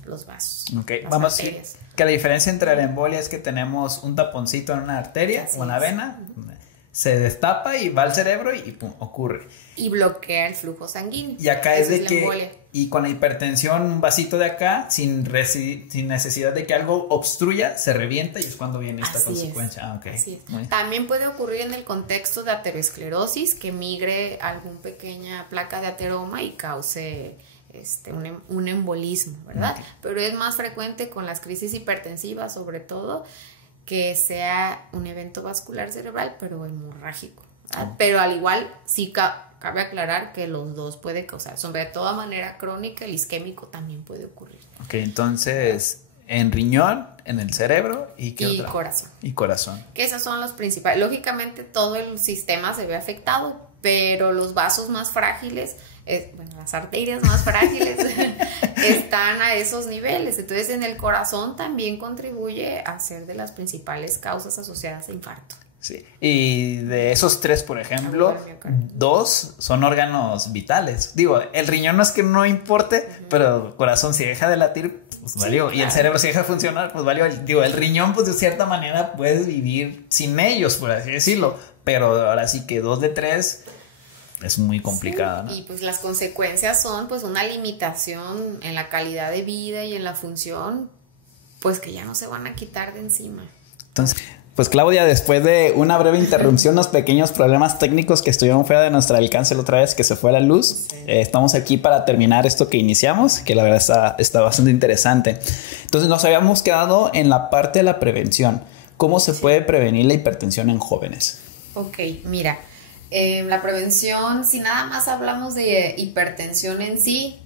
los vasos. Ok, las vamos a decir arterias. que la diferencia entre la embolia es que tenemos un taponcito en una arteria Así o en la es. vena, se destapa y va al cerebro y pum, ocurre. Y bloquea el flujo sanguíneo. Y acá Esa es de la que, embolia. y con la hipertensión, un vasito de acá, sin necesidad de que algo obstruya, se revienta y es cuando viene esta Así consecuencia. es, Okay. así es. Muy- También puede ocurrir en el contexto de aterosclerosis, que migre alguna pequeña placa de ateroma y cause un embolismo, ¿verdad? Ok. Pero es más frecuente con las crisis hipertensivas, sobre todo, que sea un evento vascular cerebral, pero hemorrágico, ¿verdad? Pero al igual, sí cabe aclarar que los dos puede causar, sobre todo de manera crónica, el isquémico también puede ocurrir. Ok, entonces, en riñón, en el cerebro y ¿qué Y otra? corazón. Y corazón. Que esas son las principales. Lógicamente todo el sistema se ve afectado, pero los vasos más frágiles, las arterias más frágiles están a esos niveles. Entonces en el corazón también contribuye a ser de las principales causas asociadas a infarto. Sí. Y de esos tres, por ejemplo, dos son órganos vitales. Digo, el riñón no es que no importe, pero el corazón si deja de latir, pues valió. Sí, Y el claro. cerebro si deja de funcionar, pues valió. Digo, el riñón, pues de cierta manera puedes vivir sin ellos, por así decirlo. Pero ahora sí que 2 de 3 es muy complicado, ¿no? Y pues las consecuencias son pues una limitación en la calidad de vida y en la función, pues que ya no se van a quitar de encima. Entonces, pues Claudia, después de una breve interrupción, unos pequeños problemas técnicos que estuvieron fuera de nuestro alcance la otra vez, que se fue la luz, estamos aquí para terminar esto que iniciamos, que la verdad está bastante interesante. Entonces nos habíamos quedado en la parte de la prevención. ¿Cómo se puede prevenir la hipertensión en jóvenes? Ok, mira, la prevención, si nada más hablamos de hipertensión en sí,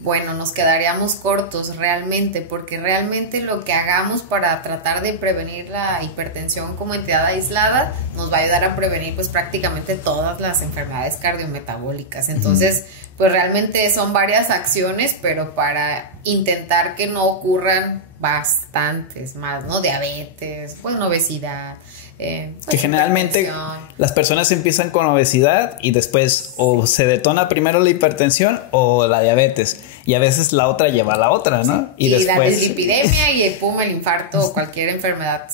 bueno, nos quedaríamos cortos realmente, porque realmente lo que hagamos para tratar de prevenir la hipertensión como entidad aislada nos va a ayudar a prevenir pues prácticamente todas las enfermedades cardiometabólicas. Entonces, pues realmente son varias acciones, pero para intentar que no ocurran bastantes más, ¿no? Diabetes, pues obesidad. Pues, que generalmente hipertensión. las personas empiezan con obesidad y después o se detona primero la hipertensión o la diabetes y a veces la otra lleva a la otra, ¿no? Y después la dislipidemia y pum, el infarto o cualquier enfermedad,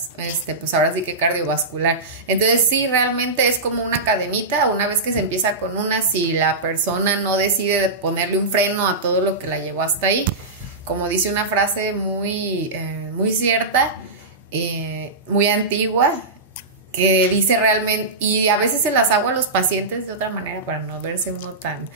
pues ahora sí que cardiovascular. Entonces sí, realmente es como una cadenita. Una vez que se empieza con una, si la persona no decide ponerle un freno a todo lo que la llevó hasta ahí, como dice una frase muy cierta, muy antigua, que dice realmente, y a veces se las hago a los pacientes de otra manera para no verse uno tan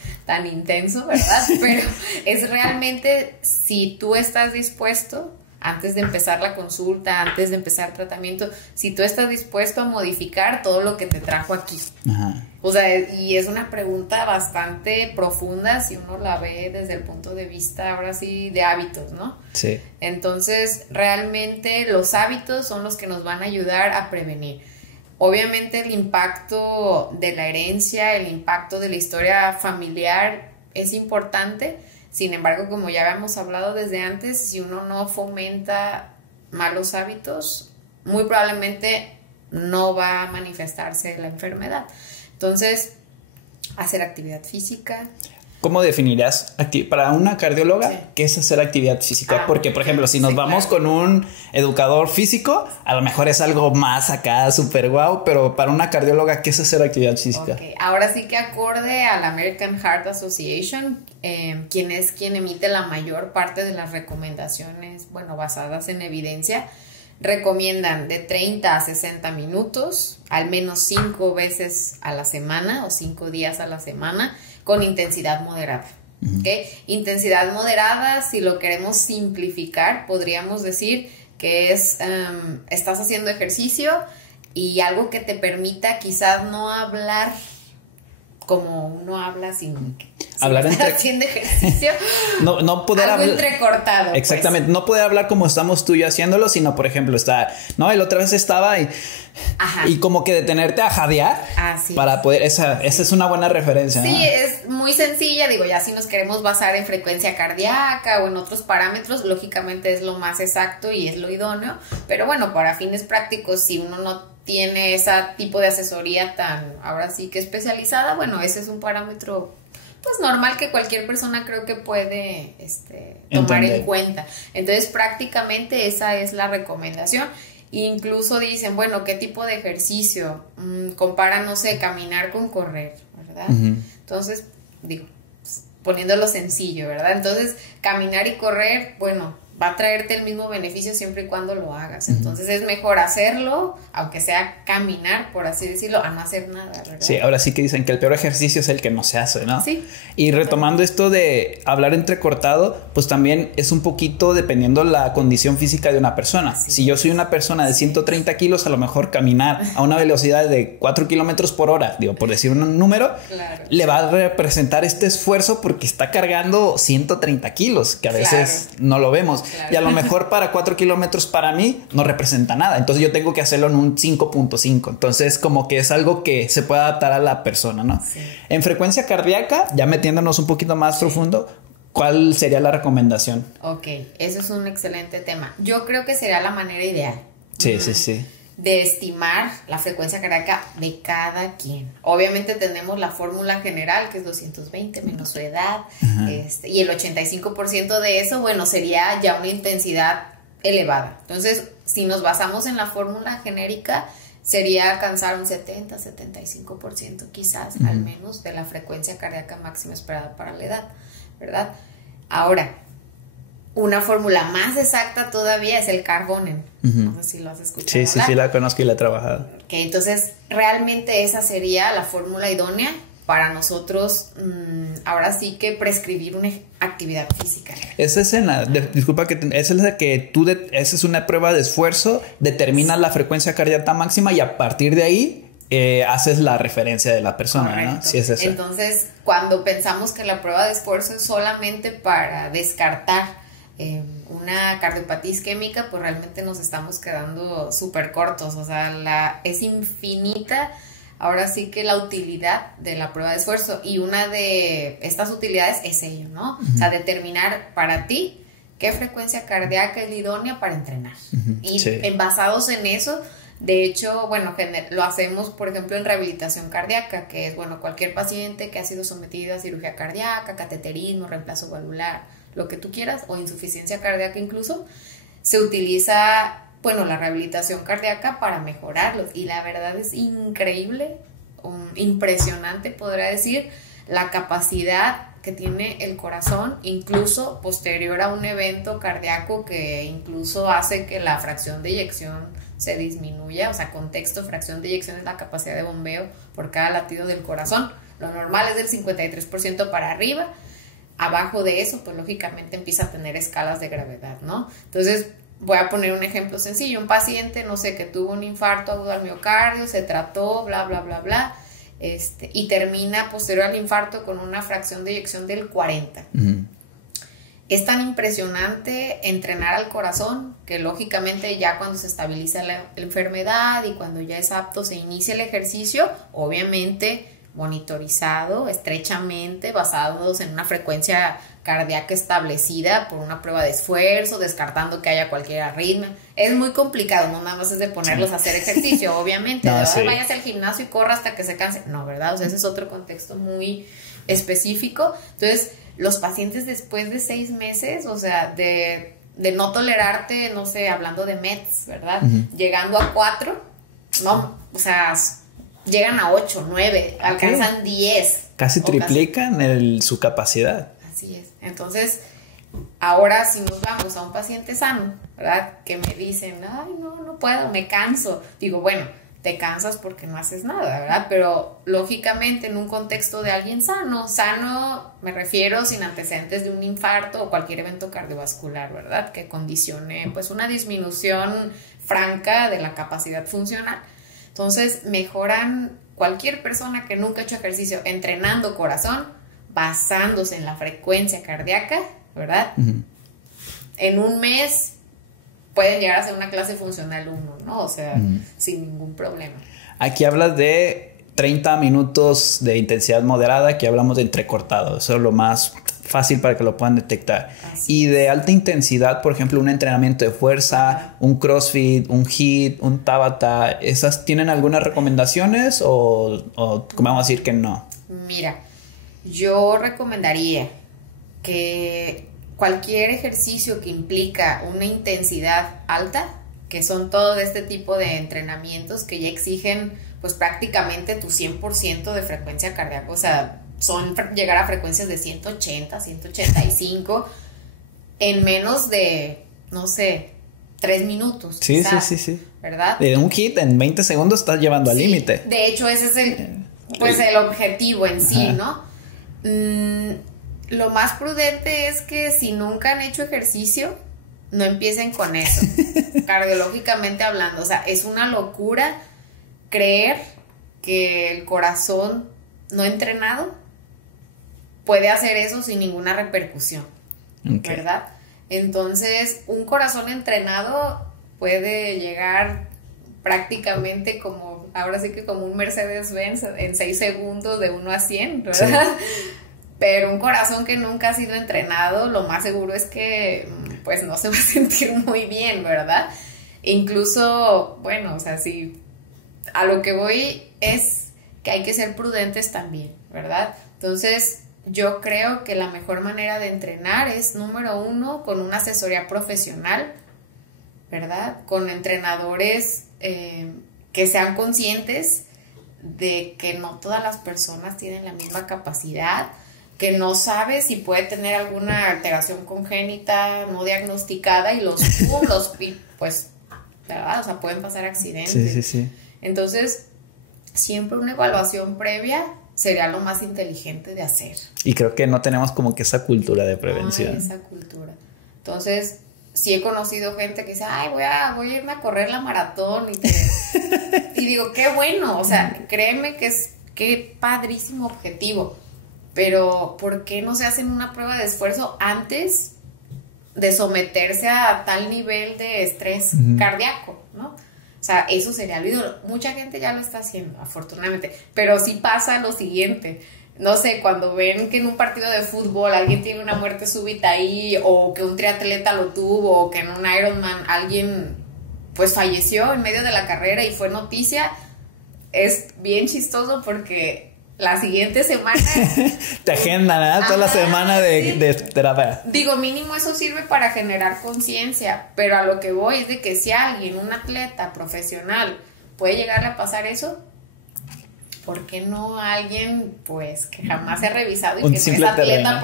intenso, ¿verdad? Pero es realmente si tú estás dispuesto, antes de empezar la consulta, antes de empezar el tratamiento, si tú estás dispuesto a modificar todo lo que te trajo aquí. Ajá. O sea, y es una pregunta bastante profunda si uno la ve desde el punto de vista, ahora sí, de hábitos, ¿no? Sí. Entonces, realmente los hábitos son los que nos van a ayudar a prevenir. Obviamente el impacto de la herencia, el impacto de la historia familiar es importante. Sin embargo, como ya habíamos hablado desde antes, si uno no fomenta malos hábitos, muy probablemente no va a manifestarse la enfermedad. Entonces, hacer actividad física. ¿Cómo definirías para una cardióloga sí. qué es hacer actividad física? Porque, por ejemplo, si nos vamos con un educador físico, a lo mejor es algo más acá, súper guau, pero para una cardióloga, ¿qué es hacer actividad física? Okay. Ahora sí que acorde a la American Heart Association, quien emite la mayor parte de las recomendaciones, bueno, basadas en evidencia, recomiendan de 30 a 60 minutos, al menos 5 veces a la semana o 5 días a la semana, con intensidad moderada. ¿Okay? Intensidad moderada, si lo queremos simplificar, podríamos decir que es, estás haciendo ejercicio y algo que te permita quizás no hablar como uno habla, sino que hablar haciendo ejercicio, no poder algo hablar entrecortado. Exactamente, pues. No poder hablar como estamos tú y yo haciéndolo, sino por ejemplo la otra vez estaba y como que detenerte a jadear para poder, esa es una buena referencia. Sí, ¿no? es muy sencilla, digo, ya si nos queremos basar en frecuencia cardíaca o en otros parámetros, lógicamente es lo más exacto y es lo idóneo, pero bueno, para fines prácticos, si uno no tiene ese tipo de asesoría tan, ahora sí que especializada, bueno, ese es un parámetro pues normal que cualquier persona creo que puede tomar en cuenta. Entonces prácticamente esa es la recomendación. Incluso dicen, bueno, ¿qué tipo de ejercicio? Compara, no sé, caminar con correr, ¿verdad? Entonces, digo, pues, poniéndolo sencillo, ¿verdad? Entonces, caminar y correr, bueno, va a traerte el mismo beneficio siempre y cuando lo hagas. Entonces es mejor hacerlo, aunque sea caminar, por así decirlo, a no hacer nada, ¿verdad? Sí, ahora sí que dicen que el peor ejercicio es el que no se hace, ¿no? Sí. Y retomando esto de hablar entrecortado, pues también es un poquito dependiendo la condición física de una persona. Sí. Si yo soy una persona de 130 kilos, a lo mejor caminar a una velocidad de 4 kilómetros por hora, digo, por decir un número, claro, le va a representar este esfuerzo porque está cargando 130 kilos, que a veces no lo vemos. Claro. Y a lo mejor para 4 kilómetros para mí no representa nada. Entonces yo tengo que hacerlo en un 5.5. Entonces como que es algo que se puede adaptar a la persona, ¿no? Sí. En frecuencia cardíaca, ya metiéndonos un poquito más profundo, ¿cuál sería la recomendación? Ok, eso es un excelente tema. Yo creo que sería la manera ideal. Sí. De estimar la frecuencia cardíaca de cada quien. Obviamente tenemos la fórmula general, que es 220 menos su edad, y el 85% de eso, bueno, sería ya una intensidad elevada. Entonces, si nos basamos en la fórmula genérica, sería alcanzar un 70-75% quizás, al menos, de la frecuencia cardíaca máxima esperada para la edad, ¿verdad? Ahora, una fórmula más exacta todavía es el Carbonen. No sé si lo has escuchado. Sí, la conozco y la he trabajado. Okay, entonces, realmente esa sería la fórmula idónea para nosotros, ahora sí que prescribir una actividad física. Esa es esa es una prueba de esfuerzo, determinas la frecuencia cardíaca máxima y a partir de ahí haces la referencia de la persona. Correcto. ¿No? Sí, es eso. Entonces, cuando pensamos que la prueba de esfuerzo es solamente para descartar una cardiopatía isquémica, pues realmente nos estamos quedando súper cortos, o sea, es infinita ahora sí que la utilidad de la prueba de esfuerzo, y una de estas utilidades es ello, ¿no? O sea, determinar para ti qué frecuencia cardíaca es la idónea para entrenar, y basados en eso, de hecho, bueno, lo hacemos, por ejemplo, en rehabilitación cardíaca, que es, bueno, cualquier paciente que ha sido sometido a cirugía cardíaca, cateterismo, reemplazo valvular, lo que tú quieras, o insuficiencia cardíaca incluso, se utiliza, bueno, la rehabilitación cardíaca para mejorarlos, y la verdad es increíble, impresionante, podría decir, la capacidad que tiene el corazón, incluso posterior a un evento cardíaco que incluso hace que la fracción de eyección se disminuya, o sea, contexto, fracción de eyección es la capacidad de bombeo por cada latido del corazón. Lo normal es del 53% para arriba. Abajo de eso, pues lógicamente empieza a tener escalas de gravedad, ¿no? Entonces, voy a poner un ejemplo sencillo. Un paciente, no sé, que tuvo un infarto agudo al miocardio, se trató, bla, bla, bla, bla, y termina posterior al infarto con una fracción de eyección del 40. Es tan impresionante entrenar al corazón que lógicamente ya cuando se estabiliza la enfermedad y cuando ya es apto se inicia el ejercicio, obviamente monitorizado estrechamente, basados en una frecuencia cardíaca establecida por una prueba de esfuerzo, descartando que haya cualquier arritmia. Es muy complicado, no nada más es de ponerlos a hacer ejercicio, obviamente, no, sí. Vayas al gimnasio y corra hasta que se canse, no, ¿verdad? O sea, ese es otro contexto muy específico. Entonces, los pacientes después de 6 meses, o sea, de no tolerarte, no sé, hablando de METs, ¿verdad? Llegando a 4, no, o sea, llegan a 8, 9, alcanzan 10. Casi triplican su capacidad. Así es. Entonces, ahora si nos vamos a un paciente sano, ¿verdad? Que me dicen, ay, no puedo, me canso. Digo, bueno, te cansas porque no haces nada, ¿verdad? Pero lógicamente en un contexto de alguien sano me refiero sin antecedentes de un infarto o cualquier evento cardiovascular, ¿verdad? Que condicione pues una disminución franca de la capacidad funcional. Entonces mejoran cualquier persona que nunca ha hecho ejercicio entrenando corazón, basándose en la frecuencia cardíaca, ¿verdad? En un mes pueden llegar a hacer una clase funcional 1, ¿no? O sea, sin ningún problema. Aquí hablas de 30 minutos de intensidad moderada, aquí hablamos de entrecortado. Eso es lo más fácil para que lo puedan detectar. Y de alta intensidad, por ejemplo, un entrenamiento de fuerza, un CrossFit, un HIIT, un Tabata, ¿esas tienen algunas recomendaciones o vamos a decir que no? Mira, yo recomendaría que cualquier ejercicio que implica una intensidad alta, que son todo este tipo de entrenamientos que ya exigen pues prácticamente tu 100% de frecuencia cardíaca, o sea, son llegar a frecuencias de 180, 185 en menos de, no sé, 3 minutos. Sí, quizás, sí. ¿Verdad? De un HIIT en 20 segundos estás llevando al límite. De hecho, ese es el objetivo en sí, ¿no? Lo más prudente es que si nunca han hecho ejercicio, no empiecen con eso, cardiológicamente hablando. O sea, es una locura creer que el corazón no entrenado puede hacer eso sin ninguna repercusión, ¿verdad? Entonces, un corazón entrenado puede llegar prácticamente como, ahora sí que como un Mercedes-Benz en 6 segundos de 1 a 100, ¿verdad? Sí. Pero un corazón que nunca ha sido entrenado, lo más seguro es que pues no se va a sentir muy bien, ¿verdad? Incluso, bueno, o sea, si a lo que voy es que hay que ser prudentes también, ¿verdad? Entonces, yo creo que la mejor manera de entrenar es, número 1, con una asesoría profesional, ¿verdad? Con entrenadores que sean conscientes de que no todas las personas tienen la misma capacidad, que no sabe si puede tener alguna alteración congénita no diagnosticada y pues, ¿verdad? O sea, pueden pasar accidentes. Sí. Entonces, siempre una evaluación previa sería lo más inteligente de hacer. Y creo que no tenemos como que esa cultura de prevención. No hay esa cultura. Entonces, sí he conocido gente que dice, ay, voy a irme a correr la maratón. Y digo, qué bueno, o sea, créeme que padrísimo objetivo. Pero, ¿por qué no se hacen una prueba de esfuerzo antes de someterse a tal nivel de estrés cardíaco, ¿no? O sea, eso sería el ídolo. Mucha gente ya lo está haciendo, afortunadamente. Pero sí pasa lo siguiente. No sé, cuando ven que en un partido de fútbol alguien tiene una muerte súbita ahí, o que un triatleta lo tuvo, o que en un Ironman alguien pues falleció en medio de la carrera y fue noticia, es bien chistoso porque la siguiente semana te agendan, ¿eh? Toda la semana de terapia. Digo, mínimo eso sirve para generar conciencia, pero a lo que voy es de que si alguien, un atleta profesional, puede llegarle a pasar eso, ¿por qué no alguien pues que jamás se ha revisado y que no es atleta,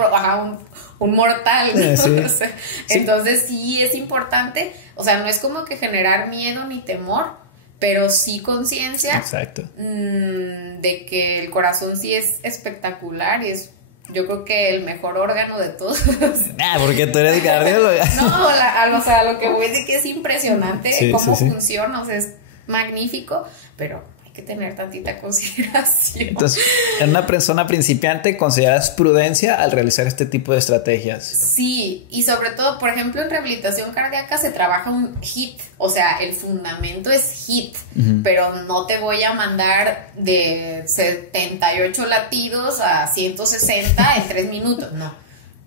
un mortal? ¿No? Sí. O sea, entonces sí es importante O sea, no es como que generar miedo ni temor, pero sí conciencia. Exacto. De que el corazón sí es espectacular y es, yo creo que el mejor órgano de todos. Porque tú eres cardióloga. No, o sea, lo que voy es de que es impresionante cómo funciona, o sea, es magnífico, pero hay que tener tantita consideración. Entonces, en una persona principiante, ¿consideras prudencia al realizar este tipo de estrategias? Sí, y sobre todo, por ejemplo, en rehabilitación cardíaca se trabaja un HIIT, o sea, el fundamento es HIIT, pero no te voy a mandar de 78 latidos a 160 en 3 minutos, no.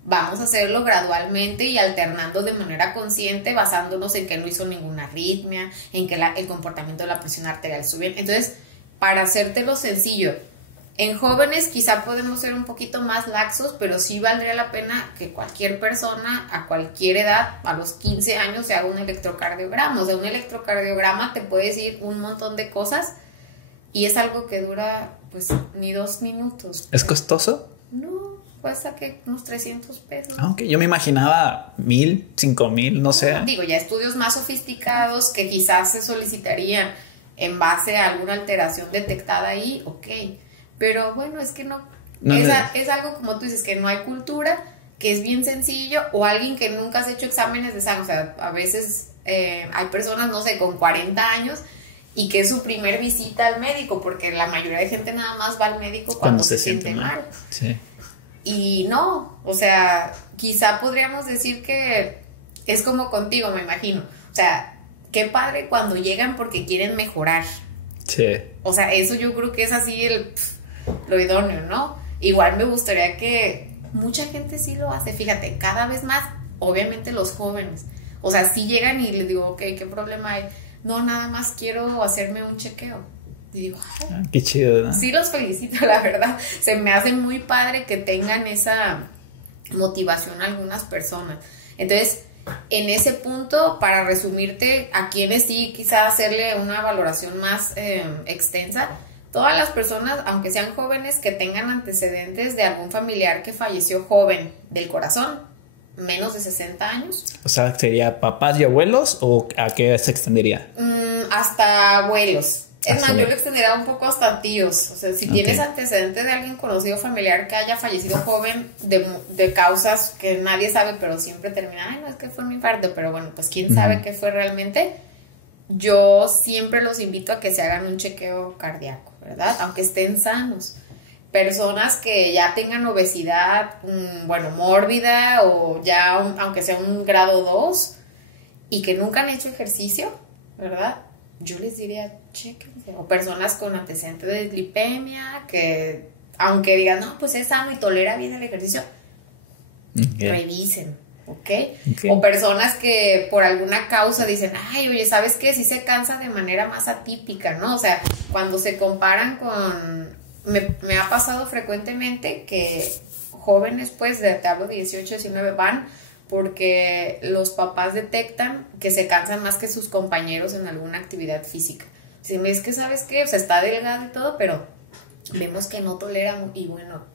Vamos a hacerlo gradualmente y alternando de manera consciente, basándonos en que no hizo ninguna arritmia, en que el comportamiento de la presión arterial sube. Entonces, para hacértelo sencillo, en jóvenes quizá podemos ser un poquito más laxos, pero sí valdría la pena que cualquier persona a cualquier edad, a los 15 años, se haga un electrocardiograma. O sea, un electrocardiograma te puede decir un montón de cosas y es algo que dura, pues, ni 2 minutos. ¿Es costoso? No, cuesta que unos 300 pesos. Okay. Yo me imaginaba 1,000, 5,000, no sé. Digo, ya estudios más sofisticados que quizás se solicitarían en base a alguna alteración detectada ahí, ok. Pero bueno, es que no es algo como tú dices, que no hay cultura, que es bien sencillo, o alguien que nunca has hecho exámenes de sangre. O sea, a veces hay personas, no sé, con 40 años y que es su primer visita al médico, porque la mayoría de gente nada más va al médico cuando se siente mal. Sí. Y no, o sea, quizá podríamos decir que es como contigo, me imagino. O sea, qué padre cuando llegan porque quieren mejorar. Sí. O sea, eso yo creo que es así lo idóneo, ¿no? Igual me gustaría que mucha gente sí lo hace, fíjate, cada vez más, obviamente los jóvenes. O sea, sí llegan y les digo, ok, ¿qué problema hay? No, nada más quiero hacerme un chequeo. Y digo, qué chido, ¿no? Sí, los felicito, la verdad. Se me hace muy padre que tengan esa motivación algunas personas. Entonces, en ese punto, para resumirte, a quienes sí quizá hacerle una valoración más extensa, todas las personas, aunque sean jóvenes, que tengan antecedentes de algún familiar que falleció joven del corazón, menos de 60 años. O sea, ¿sería papás y abuelos o a qué se extendería? Hasta abuelos. Es más, yo lo extendería un poco hasta tíos. O sea, si tienes antecedentes de alguien conocido familiar que haya fallecido joven de causas que nadie sabe, pero siempre termina, ay, no, es que fue un infarto, pero bueno, pues quién sabe qué fue realmente. Yo siempre los invito a que se hagan un chequeo cardíaco, ¿verdad? Aunque estén sanos. Personas que ya tengan obesidad, bueno, mórbida o ya, aunque sea un grado 2 y que nunca han hecho ejercicio, ¿verdad? Yo les diría, chéquense. O personas con antecedentes de dislipemia, que aunque digan, no, pues es sano y tolera bien el ejercicio, revisen, ¿ok? O personas que por alguna causa dicen, ay, oye, ¿sabes qué? Sí se cansan de manera más atípica, ¿no? O sea, cuando se comparan con... Me ha pasado frecuentemente que jóvenes, pues, te hablo de 18, 19, van porque los papás detectan que se cansan más que sus compañeros en alguna actividad física. Si es que, ¿sabes qué? O sea, está delgado y todo, pero vemos que no toleran, y bueno,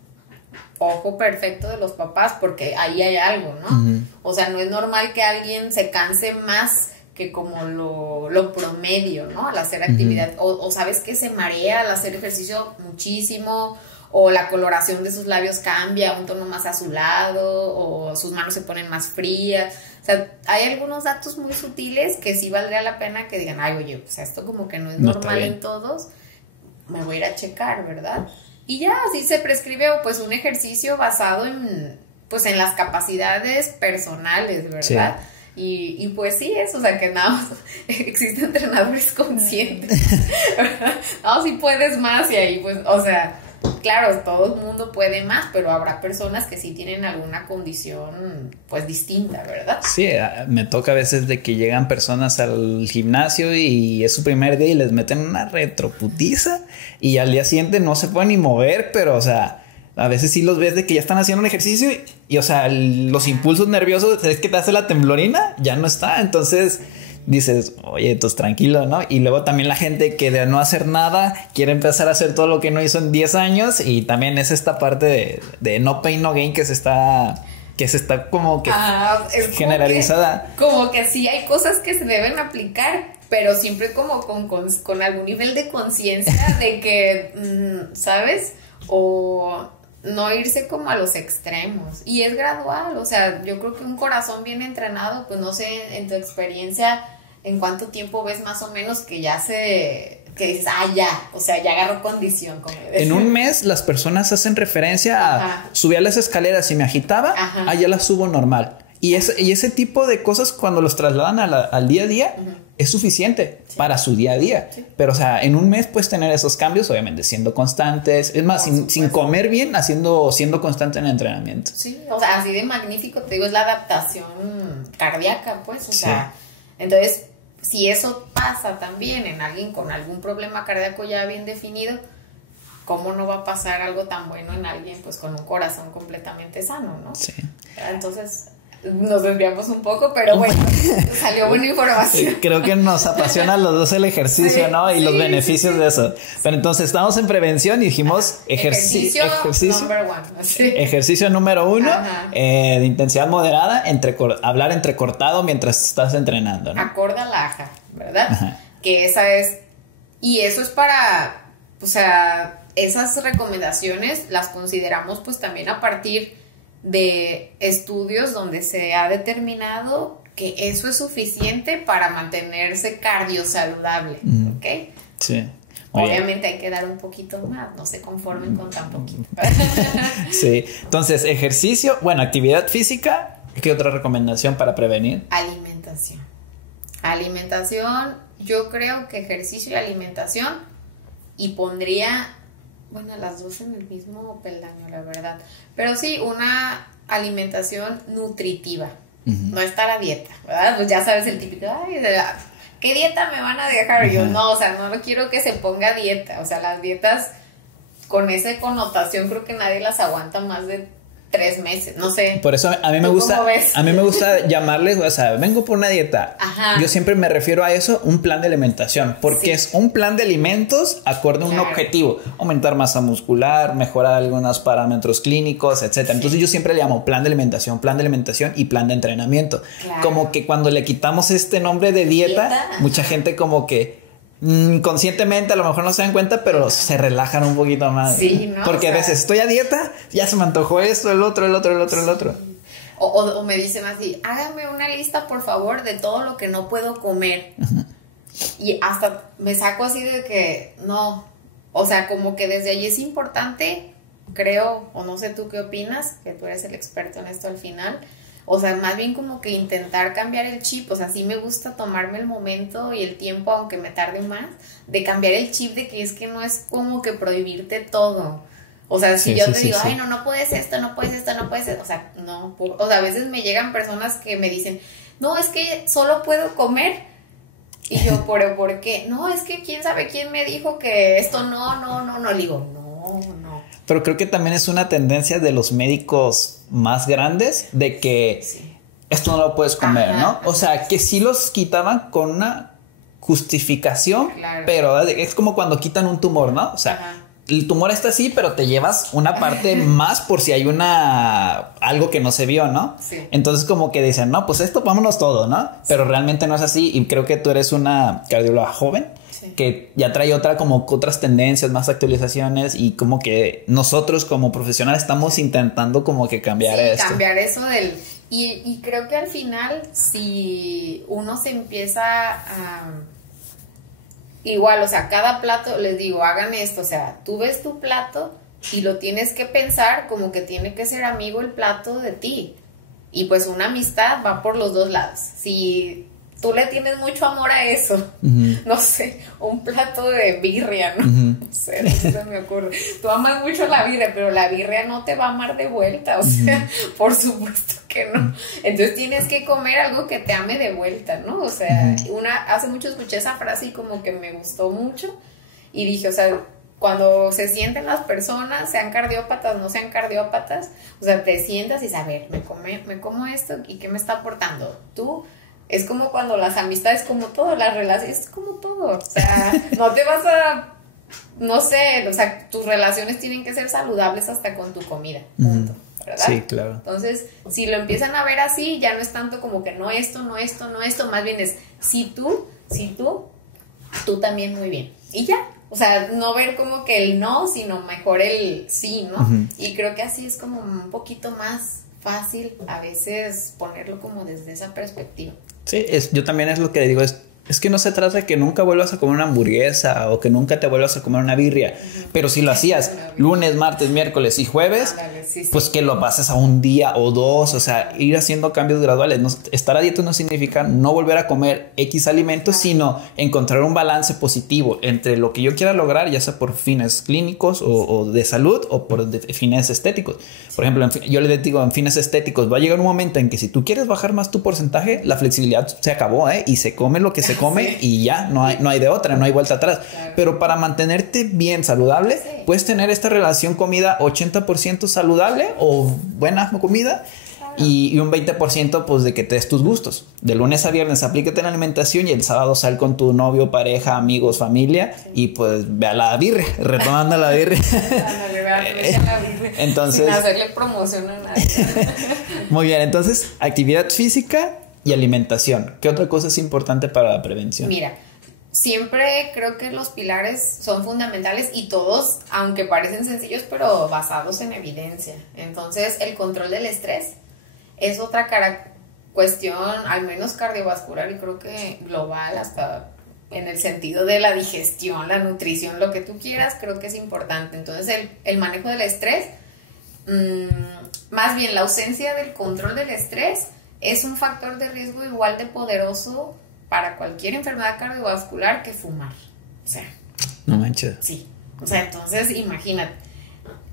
ojo perfecto de los papás, porque ahí hay algo, ¿no? O sea, no es normal que alguien se canse más que como lo promedio, ¿no? Al hacer actividad, o sabes que se marea al hacer ejercicio muchísimo, o la coloración de sus labios cambia a un tono más azulado, o sus manos se ponen más frías. O sea, hay algunos datos muy sutiles que sí valdría la pena que digan, ay, oye, pues esto como que no es normal en todos, me voy a ir a checar, ¿verdad? Y ya, así se prescribe pues un ejercicio basado en, pues, en las capacidades personales, ¿verdad? Sí. Y pues sí, eso, o sea, que nada más existen entrenadores conscientes, ¿verdad? No, si puedes más y ahí, pues, o sea... Claro, todo el mundo puede más, pero habrá personas que sí tienen alguna condición, pues, distinta, ¿verdad? Sí, me toca a veces de que llegan personas al gimnasio y es su primer día y les meten una retroputiza y al día siguiente no se pueden ni mover, pero, o sea, a veces sí los ves de que ya están haciendo un ejercicio y o sea, los impulsos nerviosos, es que te hace la temblorina, ya no está, entonces... dices, oye, pues tranquilo, ¿no? Y luego también la gente que de no hacer nada quiere empezar a hacer todo lo que no hizo en 10 años y también es esta parte de no pain, no gain que se está que se está como que es generalizada. Como que sí hay cosas que se deben aplicar, pero siempre como con algún nivel de conciencia de que, ¿sabes? O no irse como a los extremos. Y es gradual, o sea, yo creo que un corazón bien entrenado, pues no sé, en tu experiencia, ¿en cuánto tiempo ves más o menos que que dices, ya, o sea, ya agarró condición? Como en un mes las personas hacen referencia a subir a las escaleras y me agitaba, ya las subo normal. Y ese tipo de cosas cuando los trasladan al día a día es suficiente para su día a día. Sí. Pero, o sea, en un mes puedes tener esos cambios, obviamente, siendo constantes. Es más, sin comer bien, siendo constante en el entrenamiento. Sí, o sea, así de magnífico, te digo, es la adaptación cardíaca, pues, o sea, entonces, si eso pasa también en alguien con algún problema cardíaco ya bien definido, ¿cómo no va a pasar algo tan bueno en alguien, pues, con un corazón completamente sano, ¿no? Sí. Entonces, nos desviamos un poco, pero bueno, salió buena información. Creo que nos apasiona a los dos el ejercicio, ¿no? Y los beneficios de eso. Pero entonces estamos en prevención y dijimos ejercicio number one. Sí. Ejercicio número 1, de intensidad moderada, hablar entrecortado mientras estás entrenando, ¿no? Acorde a la AJA, ¿verdad? Que esa es, y eso es para, o sea, esas recomendaciones las consideramos pues también a partir de estudios donde se ha determinado que eso es suficiente para mantenerse cardiosaludable, ¿ok? Sí. Obviamente hay que dar un poquito más, no se conformen con tan poquito. Sí, entonces ejercicio, bueno, actividad física, ¿qué otra recomendación para prevenir? Alimentación, yo creo que ejercicio y alimentación, y pondría, bueno, las dos en el mismo peldaño, la verdad. Pero sí, una alimentación nutritiva. No estar a dieta, ¿verdad? Pues ya sabes el típico, ¿qué dieta me van a dejar? Yo no, o sea, no quiero que se ponga a dieta. O sea, las dietas con esa connotación creo que nadie las aguanta más de 3 meses, no sé. Por eso a mí me gusta llamarles, o sea, vengo por una dieta. Yo siempre me refiero a eso, un plan de alimentación, porque es un plan de alimentos acorde a un objetivo, aumentar masa muscular, mejorar algunos parámetros clínicos, etcétera. Entonces yo siempre le llamo plan de alimentación y plan de entrenamiento. Como que cuando le quitamos este nombre de dieta, mucha gente como que conscientemente a lo mejor no se dan cuenta, pero se relajan un poquito más. Sí, ¿no? Porque a veces estoy a dieta, ya se me antojó esto, el otro. O me dicen así, hágame una lista por favor de todo lo que no puedo comer. Y hasta me saco así de que no, o sea, como que desde allí es importante, creo, o no sé tú qué opinas, que tú eres el experto en esto al final. O sea, más bien como que intentar cambiar el chip. O sea, sí me gusta tomarme el momento y el tiempo, aunque me tarde más, de cambiar el chip de que es que no es como que prohibirte todo. O sea, si yo te digo, ay, no puedes esto, no puedes esto, no puedes esto. O sea, no. O sea, a veces me llegan personas que me dicen, no, es que solo puedo comer. Y yo, ¿pero por qué? No, es que quién sabe quién me dijo que esto no. Le digo, no. Pero creo que también es una tendencia de los médicos más grandes de que esto no lo puedes comer, ¿no? O sea, que sí los quitaban con una justificación, pero es como cuando quitan un tumor, ¿no? O sea, el tumor está así, pero te llevas una parte más por si hay algo que no se vio, ¿no? Sí. Entonces como que dicen, no, pues esto vámonos todo, ¿no? Pero realmente no es así, y creo que tú eres una cardióloga joven que ya trae otras tendencias, más actualizaciones, y como que nosotros como profesionales estamos intentando como que cambiar esto. Cambiar eso y creo que al final si uno se empieza a igual, o sea, cada plato, les digo, hagan esto, o sea, tú ves tu plato y lo tienes que pensar como que tiene que ser amigo el plato de ti, y pues una amistad va por los dos lados. Si tú le tienes mucho amor a eso, no sé, un plato de birria, ¿no? No sé, no se me ocurre. Tú amas mucho la birria, pero la birria no te va a amar de vuelta, o sea, por supuesto que no. Entonces tienes que comer algo que te ame de vuelta, ¿no? O sea, hace mucho escuché esa frase y como que me gustó mucho, y dije, o sea, cuando se sienten las personas, sean cardiópatas, no sean cardiópatas, o sea, te sientas y dices, a ver, me como esto, ¿y qué me está aportando? Tú. Es como cuando las amistades, como todo, las relaciones, es como todo. O sea, no te vas no sé, o sea, tus relaciones tienen que ser saludables hasta con tu comida. Punto. ¿verdad? Sí, claro. Entonces, si lo empiezan a ver así, ya no es tanto como que no esto, no esto, no esto, más bien es si tú, tú también muy bien. Y ya, o sea, no ver como que el no, sino mejor el sí, ¿no? Uh-huh. Y creo que así es como un poquito más fácil a veces ponerlo como desde esa perspectiva. Sí, yo también es lo que digo, es que no se trata de que nunca vuelvas a comer una hamburguesa o que nunca te vuelvas a comer una birria, pero si lo hacías lunes, martes, miércoles y jueves, pues que lo pases a un día o dos, o sea, ir haciendo cambios graduales. No, estar a dieta no significa no volver a comer X alimentos, sino encontrar un balance positivo entre lo que yo quiera lograr, ya sea por fines clínicos o de salud o por fines estéticos. Por ejemplo, yo les digo, en fines estéticos va a llegar un momento en que si tú quieres bajar más tu porcentaje, la flexibilidad se acabó, y se come lo que se come y ya, no hay de otra, no hay vuelta atrás. Claro. Pero para mantenerte bien saludable, puedes tener esta relación comida 80% saludable o buena comida, y un 20% pues de que te des tus gustos. De lunes a viernes aplícate en la alimentación y el sábado sal con tu novio, pareja, amigos, familia y pues ve a la birria, retomando la birria. Entonces, sin hacerle promoción a nadie. Muy bien, entonces actividad física y alimentación. ¿Qué otra cosa es importante para la prevención? Mira, siempre creo que los pilares son fundamentales y todos, aunque parecen sencillos, pero basados en evidencia. Entonces, el control del estrés es otra cuestión, al menos cardiovascular y creo que global, hasta en el sentido de la digestión, la nutrición, lo que tú quieras, creo que es importante. Entonces, el manejo del estrés, más bien la ausencia del control del estrés, es un factor de riesgo igual de poderoso para cualquier enfermedad cardiovascular que fumar. O sea, no manches. Sí. O sea, entonces imagínate,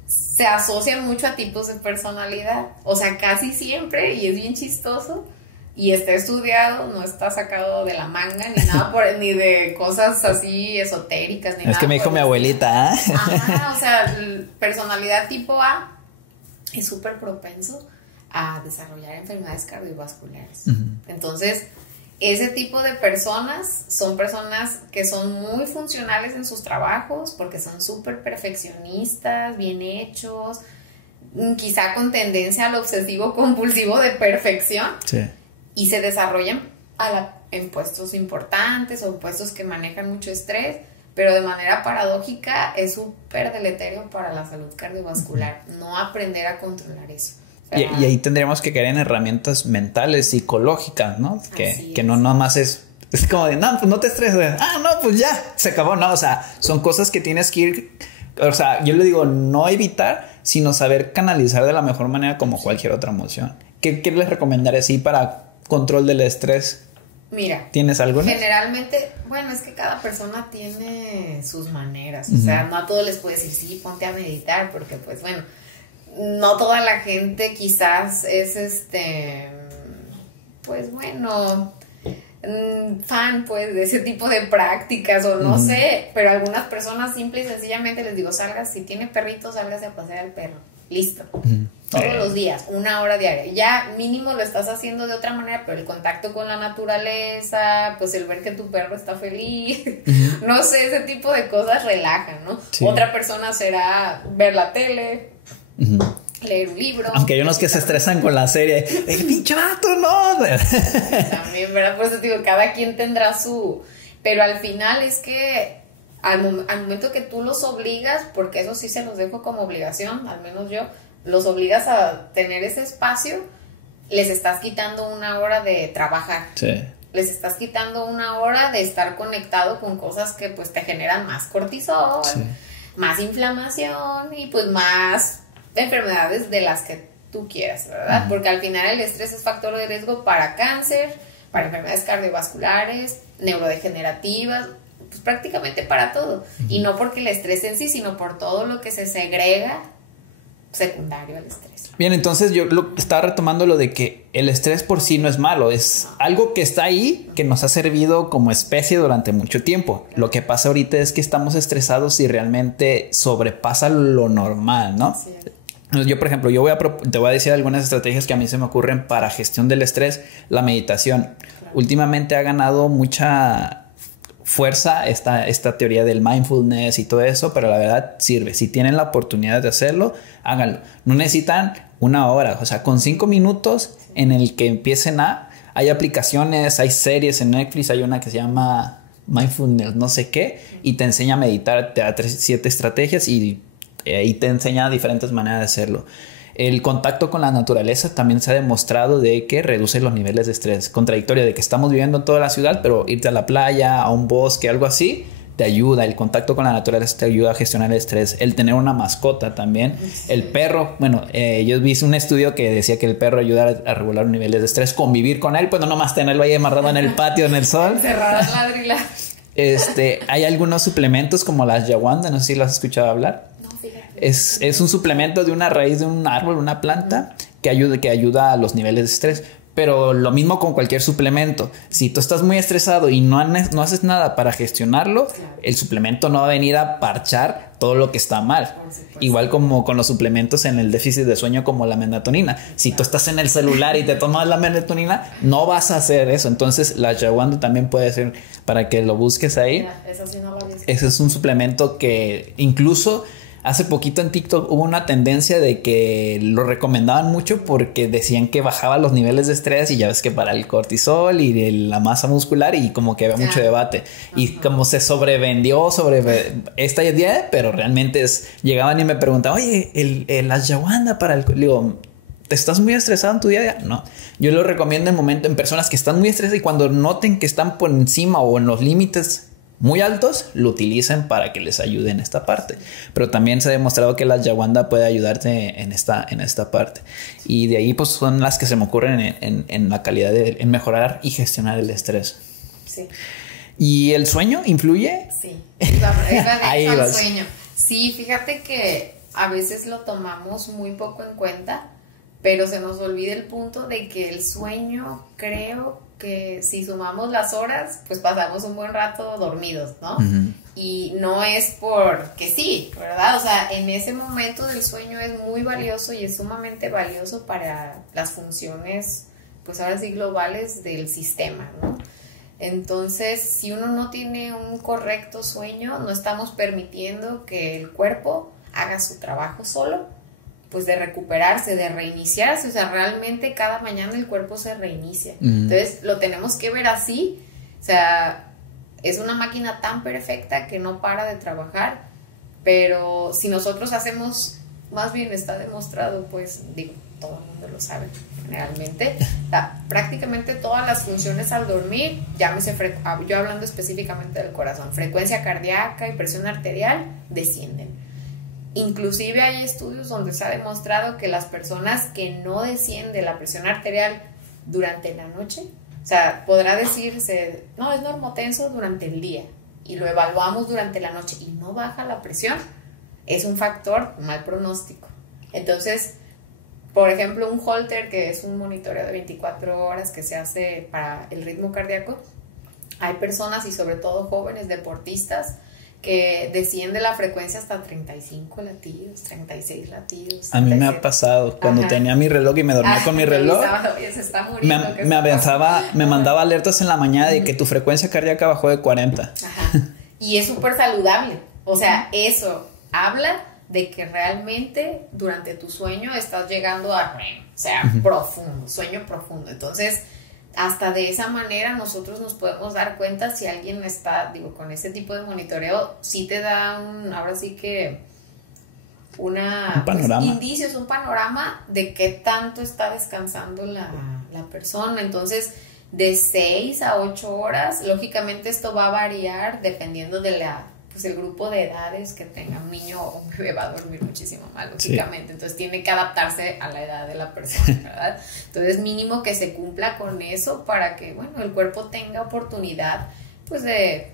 se asocian mucho a tipos de personalidad. O sea, casi siempre, y es bien chistoso, y está estudiado, no está sacado de la manga, ni nada ni de cosas así esotéricas, ni nada. Es que me dijo mi abuelita, ¿eh? Ajá, o sea, personalidad tipo A es súper propenso a desarrollar enfermedades cardiovasculares. Uh-huh. Entonces, ese tipo de personas son personas que son muy funcionales en sus trabajos porque son súper perfeccionistas, bien hechos, quizá con tendencia al obsesivo compulsivo de perfección. Sí. Y se desarrollan en puestos importantes o puestos que manejan mucho estrés, pero de manera paradójica es súper deleterio para la salud cardiovascular. Uh-huh. No aprender a controlar eso. Y ahí tendríamos que caer en herramientas mentales, psicológicas, ¿no? Que no nomás es como de, no, pues no te estreses. No, pues ya, se acabó. No, o sea, son cosas que tienes que ir, o sea, yo le digo, no evitar, sino saber canalizar de la mejor manera como cualquier otra emoción. ¿Qué les recomendaría así para control del estrés? Mira, ¿tienes alguna? Generalmente, bueno, es que cada persona tiene sus maneras. O sea, no a todos les puedes decir, sí, ponte a meditar, porque pues bueno, no toda la gente quizás es pues bueno, fan pues de ese tipo de prácticas o no sé, pero algunas personas simple y sencillamente les digo, salgas, si tiene perrito, salgas a pasear al perro, listo. Todos los días, 1 hora diaria. Ya mínimo lo estás haciendo de otra manera, pero el contacto con la naturaleza, pues el ver que tu perro está feliz, no sé, ese tipo de cosas relajan, ¿no? Sí. Otra persona será ver la tele, leer un libro. Aunque hay unos que se estresan con la serie. ¡El pinche vato, no! También, ¿verdad? Por eso te digo, cada quien tendrá su... Pero al final es que al momento que tú los obligas, porque eso sí se los dejo como obligación, al menos yo, los obligas a tener ese espacio, les estás quitando 1 hora de trabajar. Sí. Les estás quitando 1 hora de estar conectado con cosas que pues te generan más cortisol, sí, más inflamación y pues más enfermedades de las que tú quieras, ¿verdad? Porque al final el estrés es factor de riesgo para cáncer, para enfermedades cardiovasculares, neurodegenerativas, pues prácticamente para todo. Y no porque el estrés en sí, sino por todo lo que se segrega secundario al estrés. Bien, entonces yo estaba retomando lo de que el estrés por sí no es malo, es algo que está ahí, que nos ha servido como especie durante mucho tiempo. Lo que pasa ahorita es que estamos estresados y realmente sobrepasa lo normal, ¿no? Sí. Yo, por ejemplo, te voy a decir algunas estrategias que a mí se me ocurren para gestión del estrés. La meditación. Claro. Últimamente ha ganado mucha fuerza esta teoría del mindfulness y todo eso, pero la verdad sirve. Si tienen la oportunidad de hacerlo, háganlo. No necesitan 1 hora, o sea, con 5 minutos en el que empiecen hay aplicaciones, hay series en Netflix, hay una que se llama Mindfulness no sé qué, y te enseña a meditar, te da 7 estrategias y te enseña diferentes maneras de hacerlo. El contacto con la naturaleza también se ha demostrado de que reduce los niveles de estrés. Contradictorio de que estamos viviendo en toda la ciudad, pero irte a la playa, a un bosque, algo así, te ayuda. El contacto con la naturaleza te ayuda a gestionar el estrés. El tener una mascota también. El perro, bueno, yo vi un estudio que decía que el perro ayuda a regular los niveles de estrés. Convivir con él, pues no nomás tenerlo ahí amarrado en el patio, en el sol. Encerradas ladrilas. Hay algunos suplementos como la ayahuasca, no sé si lo has escuchado hablar. Es un suplemento de una raíz de un árbol, una planta, que ayuda a los niveles de estrés. Pero lo mismo con cualquier suplemento. Si tú estás muy estresado y no haces nada para gestionarlo, claro, el suplemento no va a venir a parchar todo lo que está mal. Igual como con los suplementos en el déficit de sueño como la melatonina. Si tú estás en el celular y te tomas la melatonina, no vas a hacer eso. Entonces la ayahuasca también puede ser para que lo busques ahí. Ese es un suplemento que incluso... Hace poquito en TikTok hubo una tendencia de que lo recomendaban mucho porque decían que bajaba los niveles de estrés y ya ves que para el cortisol y de la masa muscular y como que había mucho debate. Y como se sobrevendió esta idea, pero realmente llegaban y me preguntaban, oye, la ayahuasca para el... Le digo, ¿te estás muy estresado en tu día a día? No. Yo lo recomiendo en personas que están muy estresadas y cuando noten que están por encima o en los límites muy altos, lo utilicen para que les ayude en esta parte. Pero también se ha demostrado que la ayahuasca puede ayudarte en esta parte. Y de ahí pues son las que se me ocurren en la calidad en mejorar y gestionar el estrés. Sí. ¿Y el sueño influye? Sí. El sueño. Sí, fíjate que a veces lo tomamos muy poco en cuenta, pero se nos olvida el punto de que el sueño, creo que si sumamos las horas, pues pasamos un buen rato dormidos, ¿no? Uh-huh. Y no es porque sí, ¿verdad? O sea, en ese momento del sueño es muy valioso y es sumamente valioso para las funciones, pues ahora sí, globales del sistema, ¿no? Entonces, si uno no tiene un correcto sueño, no estamos permitiendo que el cuerpo haga su trabajo solo, pues de recuperarse, de reiniciarse. O sea, realmente cada mañana el cuerpo se reinicia. Entonces lo tenemos que ver así. O sea, es una máquina tan perfecta que no para de trabajar, pero si nosotros hacemos, más bien está demostrado, pues digo, todo el mundo lo sabe generalmente, prácticamente todas las funciones al dormir, llámese, yo hablando específicamente del corazón, frecuencia cardíaca y presión arterial descienden. Inclusive hay estudios donde se ha demostrado que las personas que no desciende la presión arterial durante la noche, o sea, podrá decirse, no, es normotenso durante el día, y lo evaluamos durante la noche y no baja la presión, es un factor mal pronóstico. Entonces, por ejemplo, un Holter, que es un monitoreo de 24 horas que se hace para el ritmo cardíaco, hay personas y sobre todo jóvenes deportistas que desciende la frecuencia hasta 35 latidos, 36 latidos. 37. A mí me ha pasado cuando tenía mi reloj y me dormía con mi reloj. Se está muriendo, me mandaba alertas en la mañana de que tu frecuencia cardíaca bajó de 40. Ajá. Y es súper saludable. O sea, eso habla de que realmente durante tu sueño estás llegando a REM, o sea, profundo, sueño profundo. Entonces, hasta de esa manera nosotros nos podemos dar cuenta si alguien está, digo, con ese tipo de monitoreo, sí te da ahora sí que un panorama. Pues, indicios, un panorama de qué tanto está descansando la persona. Entonces, de 6 a 8 horas, lógicamente esto va a variar dependiendo de el grupo de edades que tenga. Un niño o un bebé va a dormir muchísimo mal, lógicamente. Sí. Entonces tiene que adaptarse a la edad de la persona, ¿verdad? Entonces mínimo que se cumpla con eso para que, bueno, el cuerpo tenga oportunidad, pues, de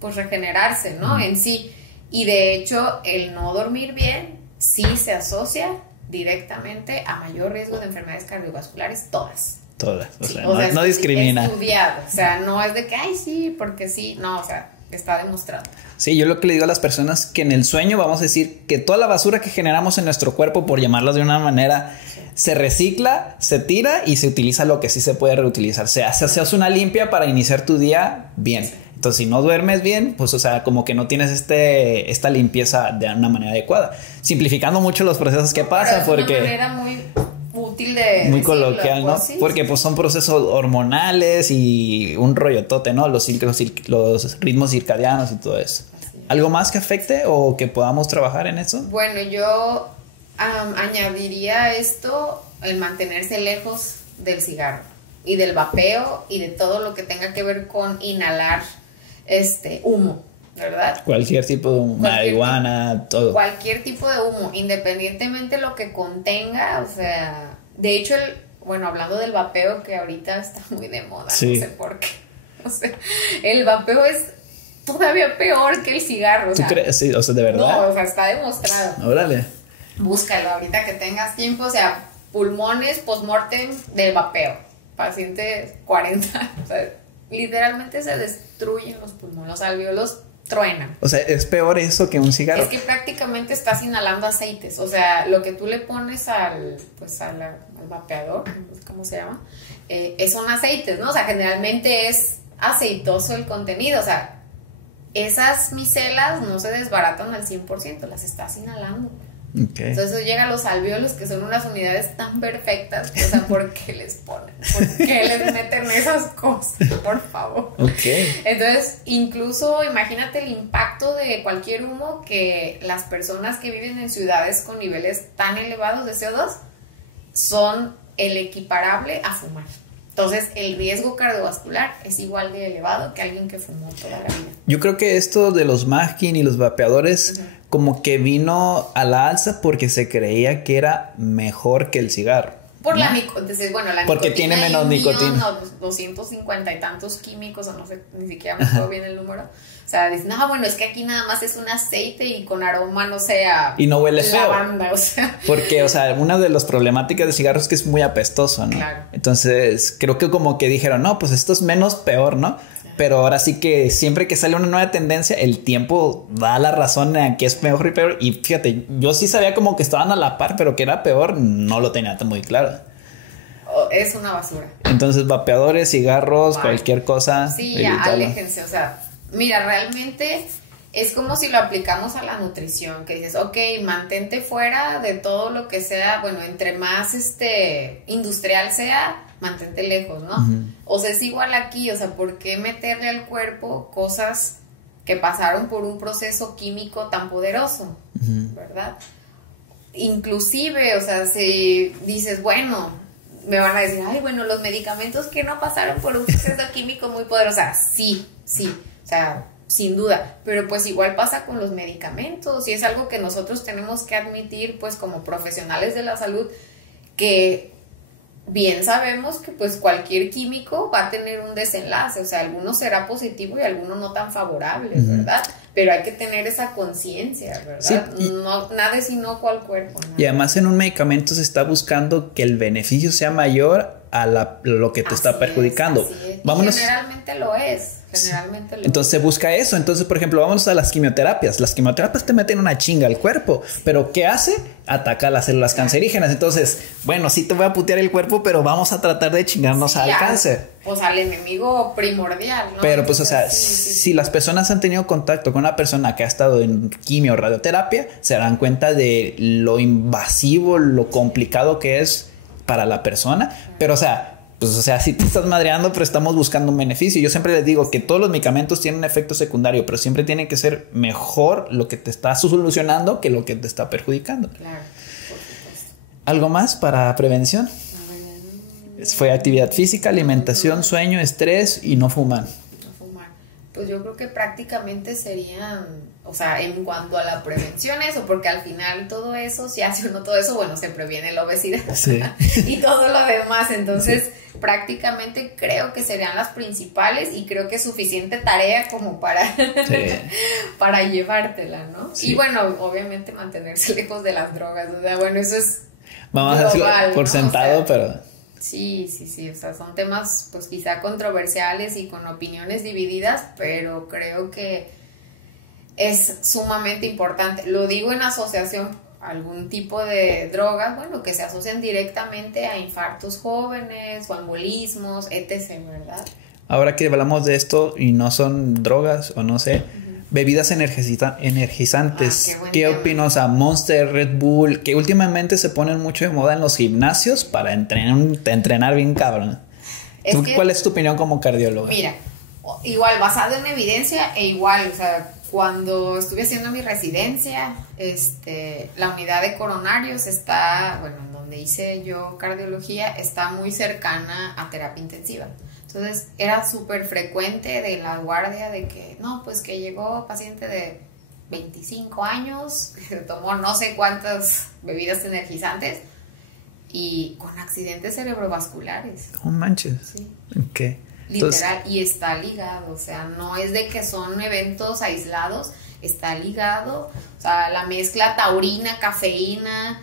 regenerarse, ¿no? En sí. Y de hecho, el no dormir bien sí se asocia directamente a mayor riesgo de enfermedades cardiovasculares, todas. O sea, no discrimina. Estudiado. O sea, no es de que, ay, sí, porque sí. No, o sea, está demostrado. Sí, yo lo que le digo a las personas que en el sueño vamos a decir que toda la basura que generamos en nuestro cuerpo, por llamarla de una manera, se recicla, se tira y se utiliza lo que sí se puede reutilizar. Se hace una limpia para iniciar tu día bien. Entonces, si no duermes bien, pues, o sea, como que no tienes esta limpieza de una manera adecuada. Simplificando mucho los procesos que pasan, porque... Es una manera muy útil de muy decirlo, coloquial, ¿no? pues, sí, porque sí. pues son procesos hormonales y un rollotote, ¿no? Los ritmos circadianos y todo eso. ¿Algo más que afecte o que podamos trabajar en eso? Bueno, yo añadiría a esto el mantenerse lejos del cigarro y del vapeo y de todo lo que tenga que ver con inhalar humo, ¿verdad? Cualquier tipo de marihuana, todo. Cualquier tipo de humo, independientemente lo que contenga, o sea, de hecho, bueno, hablando del vapeo que ahorita está muy de moda, sí. No sé por qué, o sea, el vapeo es todavía peor que el cigarro. ¿Tú crees? Sí, o sea, ¿de verdad? No, o sea, está demostrado. Órale. Búscalo ahorita que tengas tiempo, o sea, pulmones post-mortem del vapeo, paciente 40, o sea, literalmente se destruyen los pulmones, los alvéolos truenan. O sea, ¿es peor eso que un cigarro? Es que prácticamente estás inhalando aceites, o sea, lo que tú le pones al vapeador, ¿cómo se llama? Son aceites, ¿no? O sea, generalmente es aceitoso el contenido, o sea, esas micelas no se desbaratan al 100%, las estás inhalando. Okay. Entonces llega a los alvéolos, que son unas unidades tan perfectas, o sea, ¿por qué les ponen? ¿Por qué les meten esas cosas? Por favor. Okay. Entonces, incluso imagínate el impacto de cualquier humo que las personas que viven en ciudades con niveles tan elevados de CO2 son el equiparable a fumar. Entonces, el riesgo cardiovascular es igual de elevado que alguien que fumó toda la vida. Yo creo que esto de los Majin y los vapeadores como que vino a la alza porque se creía que era mejor que el cigarro. Por la nicotina, bueno, la porque nicotina tiene menos nicotina. No, 250 y tantos químicos, o no sé, ni siquiera me acuerdo bien el número. O sea, dicen, no, bueno, es que aquí nada más es un aceite y con aroma, no sé, y no huele feo. Lavanda, o sea. Porque, o sea, una de las problemáticas del cigarro es que es muy apestoso, ¿no? Claro. Entonces, creo que como que dijeron, no, pues esto es menos peor, ¿no? Pero ahora sí que siempre que sale una nueva tendencia, el tiempo da la razón en que es mejor y peor. Y fíjate, yo sí sabía como que estaban a la par, pero que era peor, no lo tenía muy claro. Es una basura. Entonces, vapeadores, cigarros, cualquier cosa. Sí, ya, aléjense. O sea, mira, realmente es como si lo aplicamos a la nutrición, que dices, ok, mantente fuera de todo lo que sea, bueno, entre más industrial sea, mantente lejos, ¿no? O sea, es igual aquí, o sea, ¿por qué meterle al cuerpo cosas que pasaron por un proceso químico tan poderoso, ¿verdad? Inclusive, o sea, si dices, bueno, me van a decir, ay, bueno, los medicamentos que no pasaron por un proceso químico muy poderoso, o sea, sí, o sea, sin duda, pero pues igual pasa con los medicamentos y es algo que nosotros tenemos que admitir, pues como profesionales de la salud, que bien sabemos que pues cualquier químico va a tener un desenlace, o sea, alguno será positivo y alguno no tan favorable, ¿verdad? Pero hay que tener esa conciencia, ¿verdad? Sí, no, nada es inocuo al cuerpo. Nada. Y además en un medicamento se está buscando que el beneficio sea mayor a lo que te está perjudicando. Así es. Vámonos. Generalmente lo es. Entonces se busca eso. Entonces, por ejemplo, vámonos a las quimioterapias. Las quimioterapias te meten una chinga al cuerpo, pero ¿qué hace? Ataca las células cancerígenas. Entonces, bueno, sí te voy a putear el cuerpo, pero vamos a tratar de chingarnos al cáncer. Pues al enemigo primordial, ¿no? Pero pues, o sea, si las personas han tenido contacto con una persona que ha estado en quimio o radioterapia, se darán cuenta de lo invasivo, lo complicado que es para la persona. Pero, o sea, pues, o sea, sí te estás madreando, pero estamos buscando un beneficio. Yo siempre les digo que todos los medicamentos tienen un efecto secundario, pero siempre tiene que ser mejor lo que te está solucionando que lo que te está perjudicando. Claro, por supuesto. ¿Algo más para prevención? Fue actividad física, alimentación, sueño, estrés y no fumar. No fumar. Pues yo creo que prácticamente serían, o sea, en cuanto a la prevención eso, porque al final todo eso, si hace uno todo eso, bueno, se previene la obesidad y todo lo demás. Entonces, prácticamente creo que serían las principales y creo que es suficiente tarea como para, para llevártela, ¿no? Sí. Y bueno, obviamente mantenerse lejos de las drogas, o sea, bueno, eso es vamos a decirlo por sentado, o sea, pero... Sí, o sea, son temas pues quizá controversiales y con opiniones divididas, pero creo que es sumamente importante. Lo digo en asociación a algún tipo de drogas, bueno, que se asocian directamente a infartos jóvenes o embolismos, etc., ¿verdad? Ahora que hablamos de esto y no son drogas o no sé, bebidas energizantes. ¿Qué opinas? O sea, Monster, Red Bull, que últimamente se ponen mucho de moda en los gimnasios para entrenar bien cabrón. ¿Cuál es tu opinión como cardióloga? Mira, igual basado en evidencia e igual, o sea, cuando estuve haciendo mi residencia, la unidad de coronarios está, bueno, donde hice yo cardiología, está muy cercana a terapia intensiva. Entonces era súper frecuente de la guardia de que, no, pues que llegó paciente de 25 años, que tomó no sé cuántas bebidas energizantes y con accidentes cerebrovasculares. No manches. Sí. ¿Qué? Literal, y está ligado, o sea, no es de que son eventos aislados, está ligado, o sea, la mezcla taurina, cafeína,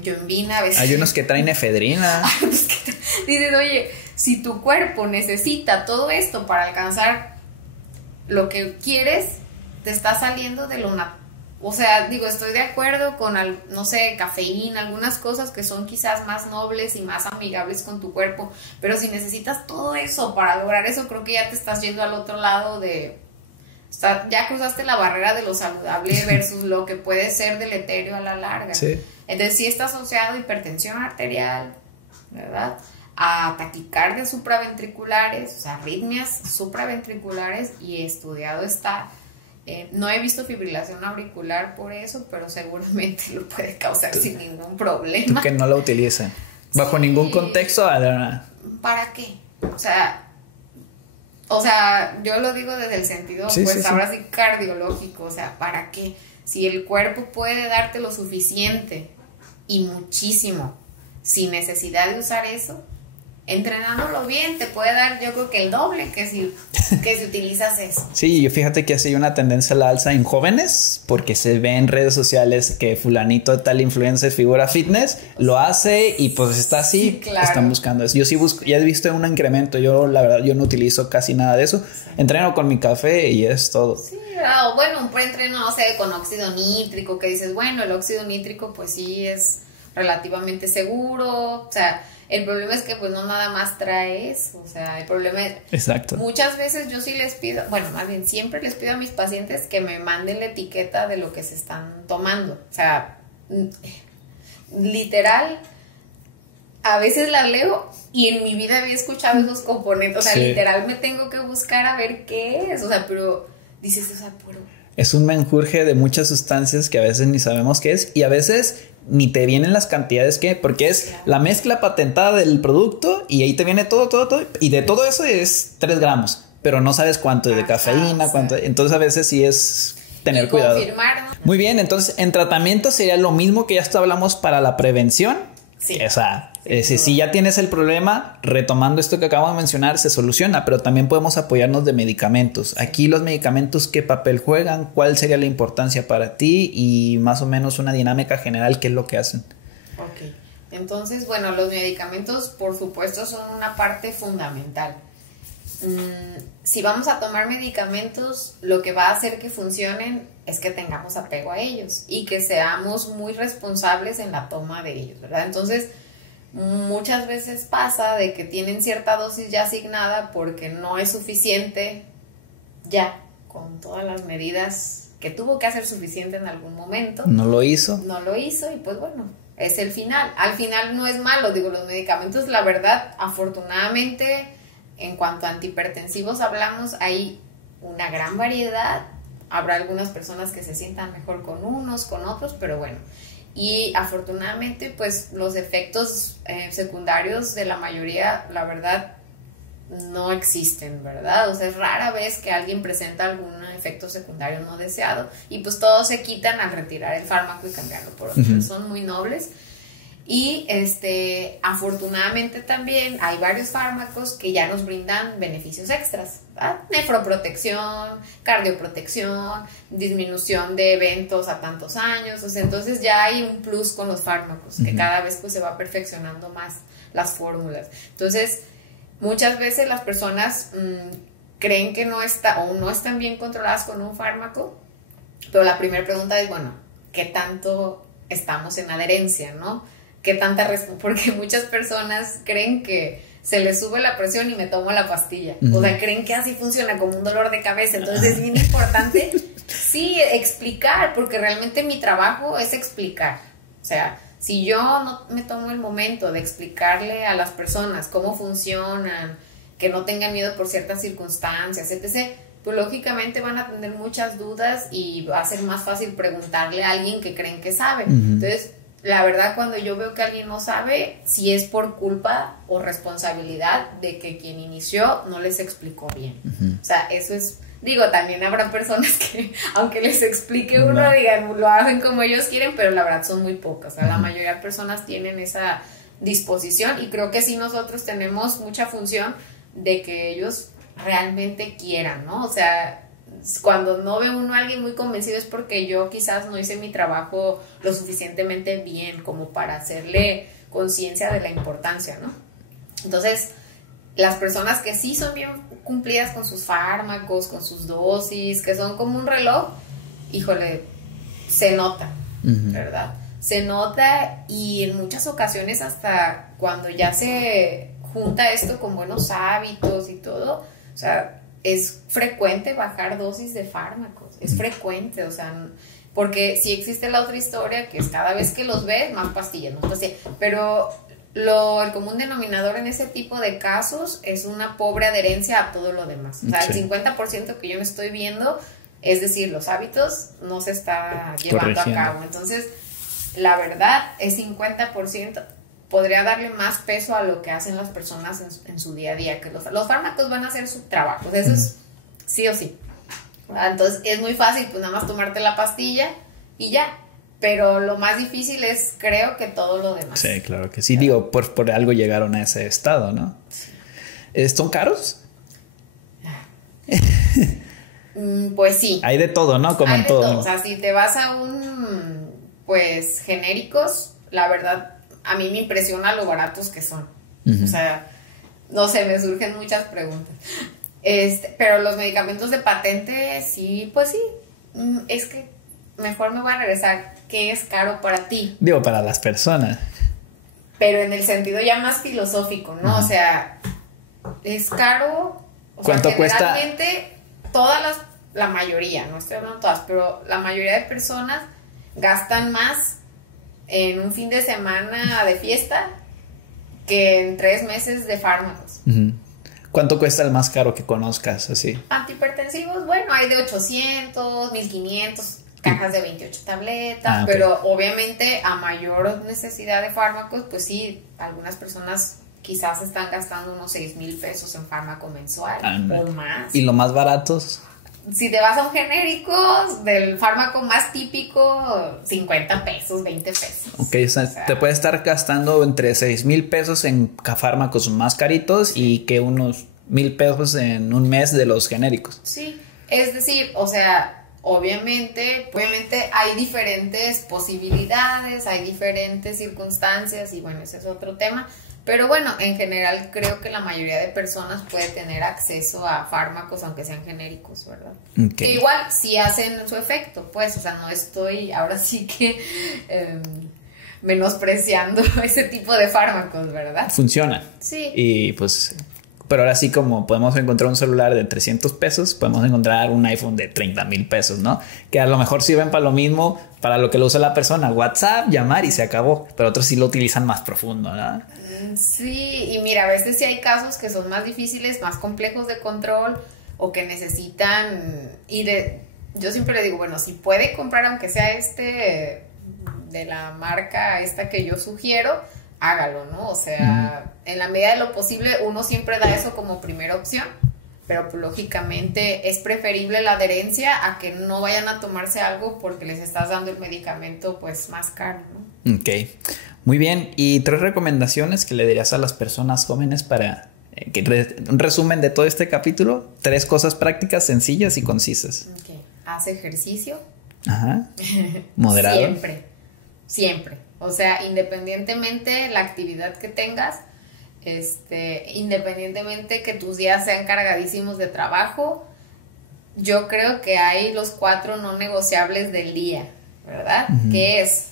yombina, a veces. Hay unos que traen efedrina. Dices, oye, si tu cuerpo necesita todo esto para alcanzar lo que quieres, te está saliendo de lo natural. O sea, digo, estoy de acuerdo con, no sé, cafeína, algunas cosas que son quizás más nobles y más amigables con tu cuerpo, pero si necesitas todo eso para lograr eso, creo que ya te estás yendo al otro lado de... O sea, ya cruzaste la barrera de lo saludable versus lo que puede ser deleterio a la larga. Sí. Entonces, sí está asociado a hipertensión arterial, ¿verdad? A taquicardias supraventriculares, o sea, arritmias supraventriculares, y estudiado está... no he visto fibrilación auricular por eso, pero seguramente lo puede causar sin ningún problema. Que no la utilicen. Bajo ningún contexto. ¿Para qué? O sea, yo lo digo desde el sentido, ahora sí cardiológico, o sea, ¿para qué? Si el cuerpo puede darte lo suficiente y muchísimo sin necesidad de usar eso, entrenándolo bien te puede dar, yo creo que el doble que si utilizas eso. Sí, fíjate que hay una tendencia a la alza en jóvenes, porque se ve en redes sociales que fulanito de tal influencer, figura fitness, lo hace y pues está así, sí, claro. Están buscando eso. Yo sí busco, ya he visto un incremento, yo la verdad, yo no utilizo casi nada de eso, entreno con mi café y es todo. Sí, bueno, un preentreno, no sé, con óxido nítrico, que dices, bueno, el óxido nítrico pues sí es relativamente seguro, o sea, el problema es que pues no nada más trae eso, o sea, el problema es... Exacto. Muchas veces yo sí les pido, bueno, más bien siempre les pido a mis pacientes que me manden la etiqueta de lo que se están tomando, o sea, literal, a veces la leo y en mi vida había escuchado esos componentes, o sea, literal me tengo que buscar a ver qué es, o sea, pero dices, o sea, pero... Es un menjurje de muchas sustancias que a veces ni sabemos qué es y a veces ni te vienen las cantidades que, porque es la mezcla patentada del producto y ahí te viene todo y de todo eso es 3 gramos, pero no sabes cuánto es de cafeína, cuánto, entonces a veces sí es tener cuidado. Confirmar, ¿no? Muy bien, entonces en tratamiento sería lo mismo que ya hablamos para la prevención. Sí. O sea, si ya tienes el problema, retomando esto que acabamos de mencionar, se soluciona, pero también podemos apoyarnos de medicamentos. Aquí los medicamentos, ¿qué papel juegan? ¿Cuál sería la importancia para ti? Y más o menos una dinámica general, ¿qué es lo que hacen? Ok, entonces, bueno, los medicamentos, por supuesto, son una parte fundamental. Si vamos a tomar medicamentos, lo que va a hacer que funcionen es que tengamos apego a ellos y que seamos muy responsables en la toma de ellos, ¿verdad? Entonces, muchas veces pasa de que tienen cierta dosis ya asignada porque no es suficiente ya con todas las medidas que tuvo que hacer suficiente en algún momento. No lo hizo Y pues bueno, es el final. Al final no es malo, digo, los medicamentos, la verdad, afortunadamente, en cuanto a antihipertensivos hablamos, hay una gran variedad. Habrá algunas personas que se sientan mejor con unos, con otros, pero bueno. Y afortunadamente, pues los efectos secundarios de la mayoría, la verdad, no existen, ¿verdad? O sea, es rara vez que alguien presenta algún efecto secundario no deseado y pues todos se quitan al retirar el fármaco y cambiarlo por otro. Son muy nobles. Y afortunadamente también hay varios fármacos que ya nos brindan beneficios extras, ¿verdad? Nefroprotección, cardioprotección, disminución de eventos a tantos años, o sea, entonces ya hay un plus con los fármacos, que cada vez pues se va perfeccionando más las fórmulas. Entonces, muchas veces las personas creen que no están bien controladas con un fármaco, pero la primera pregunta es, bueno, ¿qué tanto estamos en adherencia, no? ¿Qué tanta porque muchas personas creen que se les sube la presión y me tomo la pastilla. O sea, creen que así funciona, como un dolor de cabeza. Entonces es bien importante, sí, explicar, porque realmente mi trabajo es explicar. O sea, si yo no me tomo el momento de explicarle a las personas cómo funcionan, que no tengan miedo por ciertas circunstancias, etc., pues lógicamente van a tener muchas dudas y va a ser más fácil preguntarle a alguien que creen que sabe. Entonces, la verdad, cuando yo veo que alguien no sabe, si es por culpa o responsabilidad de que quien inició no les explicó bien. O sea, eso es, digo, también habrá personas que, aunque les explique uno, digan, lo hacen como ellos quieren, pero la verdad son muy pocas. O sea, la mayoría de personas tienen esa disposición y creo que sí nosotros tenemos mucha función de que ellos realmente quieran, ¿no? O sea, cuando no ve uno a alguien muy convencido es porque yo quizás no hice mi trabajo lo suficientemente bien como para hacerle conciencia de la importancia, ¿no? Entonces, las personas que sí son bien cumplidas con sus fármacos, con sus dosis, que son como un reloj, híjole, se nota, ¿verdad? Se nota y en muchas ocasiones hasta cuando ya se junta esto con buenos hábitos y todo, o sea, es frecuente bajar dosis de fármacos, es frecuente, o sea, porque sí existe la otra historia que es cada vez que los ves, más pastillas, ¿no? Entonces, pero el común denominador en ese tipo de casos es una pobre adherencia a todo lo demás. O sea, el 50% que yo me estoy viendo, es decir, los hábitos no se está llevando a cabo. Entonces, la verdad, es 50%. Podría darle más peso a lo que hacen las personas en su día a día, que los fármacos van a hacer su trabajo, eso es sí o sí. Entonces es muy fácil pues nada más tomarte la pastilla y ya, pero lo más difícil es, creo, que todo lo demás. Sí, claro que sí, digo, por algo llegaron a ese estado, ¿no? ¿Son caros? Pues sí. Hay de todo, ¿no? Como hay en todo. O sea, si te vas a pues genéricos, la verdad a mí me impresiona lo baratos que son. O sea, no sé, me surgen muchas preguntas. Pero los medicamentos de patente, sí, pues sí. Es que mejor me voy a regresar. ¿Qué es caro para ti? Digo, para las personas. Pero en el sentido ya más filosófico, ¿no? O sea, es caro. O ¿cuánto sea, cuesta? generalmente la mayoría, no estoy hablando todas, pero la mayoría de personas gastan más en un fin de semana de fiesta que en 3 meses de fármacos. ¿Cuánto cuesta el más caro que conozcas así? Antihipertensivos, bueno, hay de 800, 1500, cajas de 28 tabletas, okay. Pero obviamente a mayor necesidad de fármacos, pues sí, algunas personas quizás están gastando unos 6,000 pesos en fármaco mensual o más. ¿Y lo más baratos? Si te vas a un genérico del fármaco más típico, 50 pesos, 20 pesos. Ok, o sea, te puedes estar gastando entre 6,000 pesos en fármacos más caritos y que unos 1,000 pesos en un mes de los genéricos. Sí, es decir, o sea, obviamente hay diferentes posibilidades, hay diferentes circunstancias y bueno, ese es otro tema. Pero bueno, en general creo que la mayoría de personas puede tener acceso a fármacos aunque sean genéricos, ¿verdad? Okay. Que igual sí hacen su efecto, pues, o sea, no estoy ahora sí que menospreciando ese tipo de fármacos, ¿verdad? Funciona. Sí. Y pues, pero ahora sí como podemos encontrar un celular de 300 pesos, podemos encontrar un iPhone de 30,000 pesos, ¿no? Que a lo mejor sirven para lo mismo, para lo que lo usa la persona, WhatsApp, llamar y se acabó, pero otros sí lo utilizan más profundo, ¿no? Sí, y mira, a veces sí hay casos que son más difíciles, más complejos de control o que necesitan yo siempre le digo, bueno, si puede comprar aunque sea de la marca esta que yo sugiero, hágalo, ¿no? O sea, en la medida de lo posible uno siempre da eso como primera opción, pero pues, lógicamente es preferible la adherencia a que no vayan a tomarse algo porque les estás dando el medicamento pues más caro, ¿no? Ok, muy bien. ¿Y 3 recomendaciones que le dirías a las personas jóvenes para un resumen de todo este capítulo? 3 cosas prácticas, sencillas y concisas. Ok, haz ejercicio. Ajá. Moderado. Siempre. O sea, independientemente la actividad que tengas, independientemente que tus días sean cargadísimos de trabajo, yo creo que hay los 4 no negociables del día, ¿verdad? Que es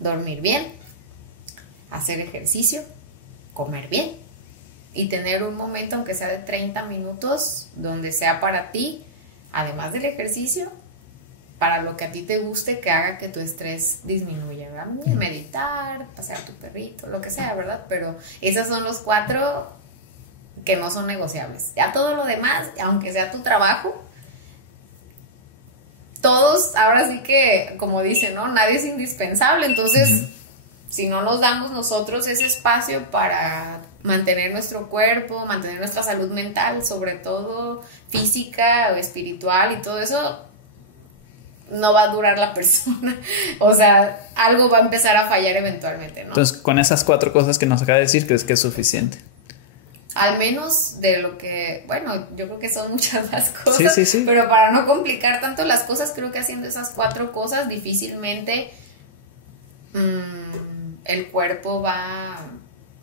dormir bien, hacer ejercicio, comer bien y tener un momento, aunque sea de 30 minutos, donde sea para ti, además del ejercicio, para lo que a ti te guste, que haga que tu estrés disminuya, ¿verdad? Meditar, pasear a tu perrito, lo que sea, ¿verdad? Pero esos son los 4 que no son negociables. Ya todo lo demás, aunque sea tu trabajo, todos, ahora sí que, como dicen, ¿no? Nadie es indispensable, entonces, si no nos damos nosotros ese espacio para mantener nuestro cuerpo, mantener nuestra salud mental, sobre todo física o espiritual y todo eso, no va a durar la persona. O sea, algo va a empezar a fallar eventualmente, ¿no? Entonces, con esas 4 cosas que nos acaba de decir, ¿crees que es suficiente? Al menos de lo que, bueno, yo creo que son muchas las cosas, sí. Pero para no complicar tanto las cosas, creo que haciendo esas 4 cosas difícilmente el cuerpo va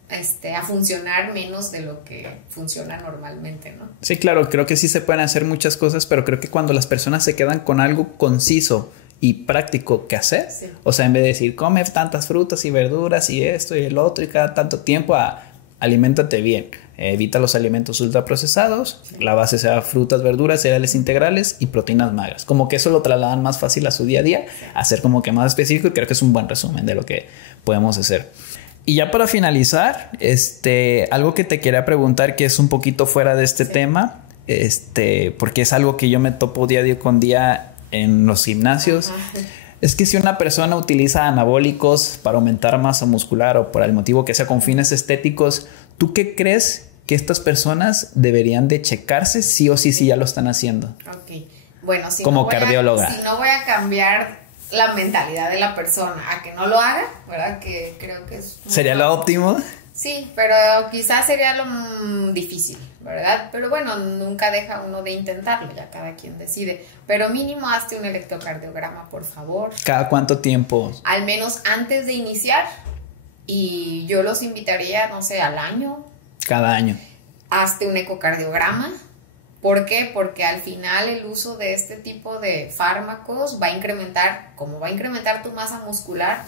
a funcionar menos de lo que funciona normalmente, ¿no? Sí, claro, creo que sí se pueden hacer muchas cosas, pero creo que cuando las personas se quedan con algo conciso y práctico que hacer, sí. O sea, en vez de decir, come tantas frutas y verduras y esto y el otro y cada tanto tiempo, aliméntate bien, evita los alimentos ultraprocesados, sí. La base sea frutas, verduras, cereales integrales y proteínas magras, como que eso lo trasladan más fácil a su día a día, sí. Hacer como que más específico, y creo que es un buen resumen de lo que podemos hacer. Y ya para finalizar, algo que te quería preguntar, que es un poquito fuera de este tema, porque es algo que yo me topo día con día en los gimnasios. Ajá. Es que si una persona utiliza anabólicos para aumentar masa muscular o por el motivo que sea con fines estéticos, ¿tú qué crees que estas personas deberían de checarse sí o sí si ya lo están haciendo? Ok, bueno, como cardióloga. Si no voy a cambiar la mentalidad de la persona a que no lo haga, ¿verdad? Que creo que es... ¿Sería lo óptimo? Sí, pero quizás sería lo difícil, ¿verdad? Pero bueno, nunca deja uno de intentarlo, ya cada quien decide. Pero mínimo hazte un electrocardiograma, por favor. ¿Cada cuánto tiempo? Al menos antes de iniciar. Y yo los invitaría, no sé, al año. Cada año. Hazte un ecocardiograma. ¿Por qué? Porque al final el uso de este tipo de fármacos va a incrementar, como va a incrementar tu masa muscular,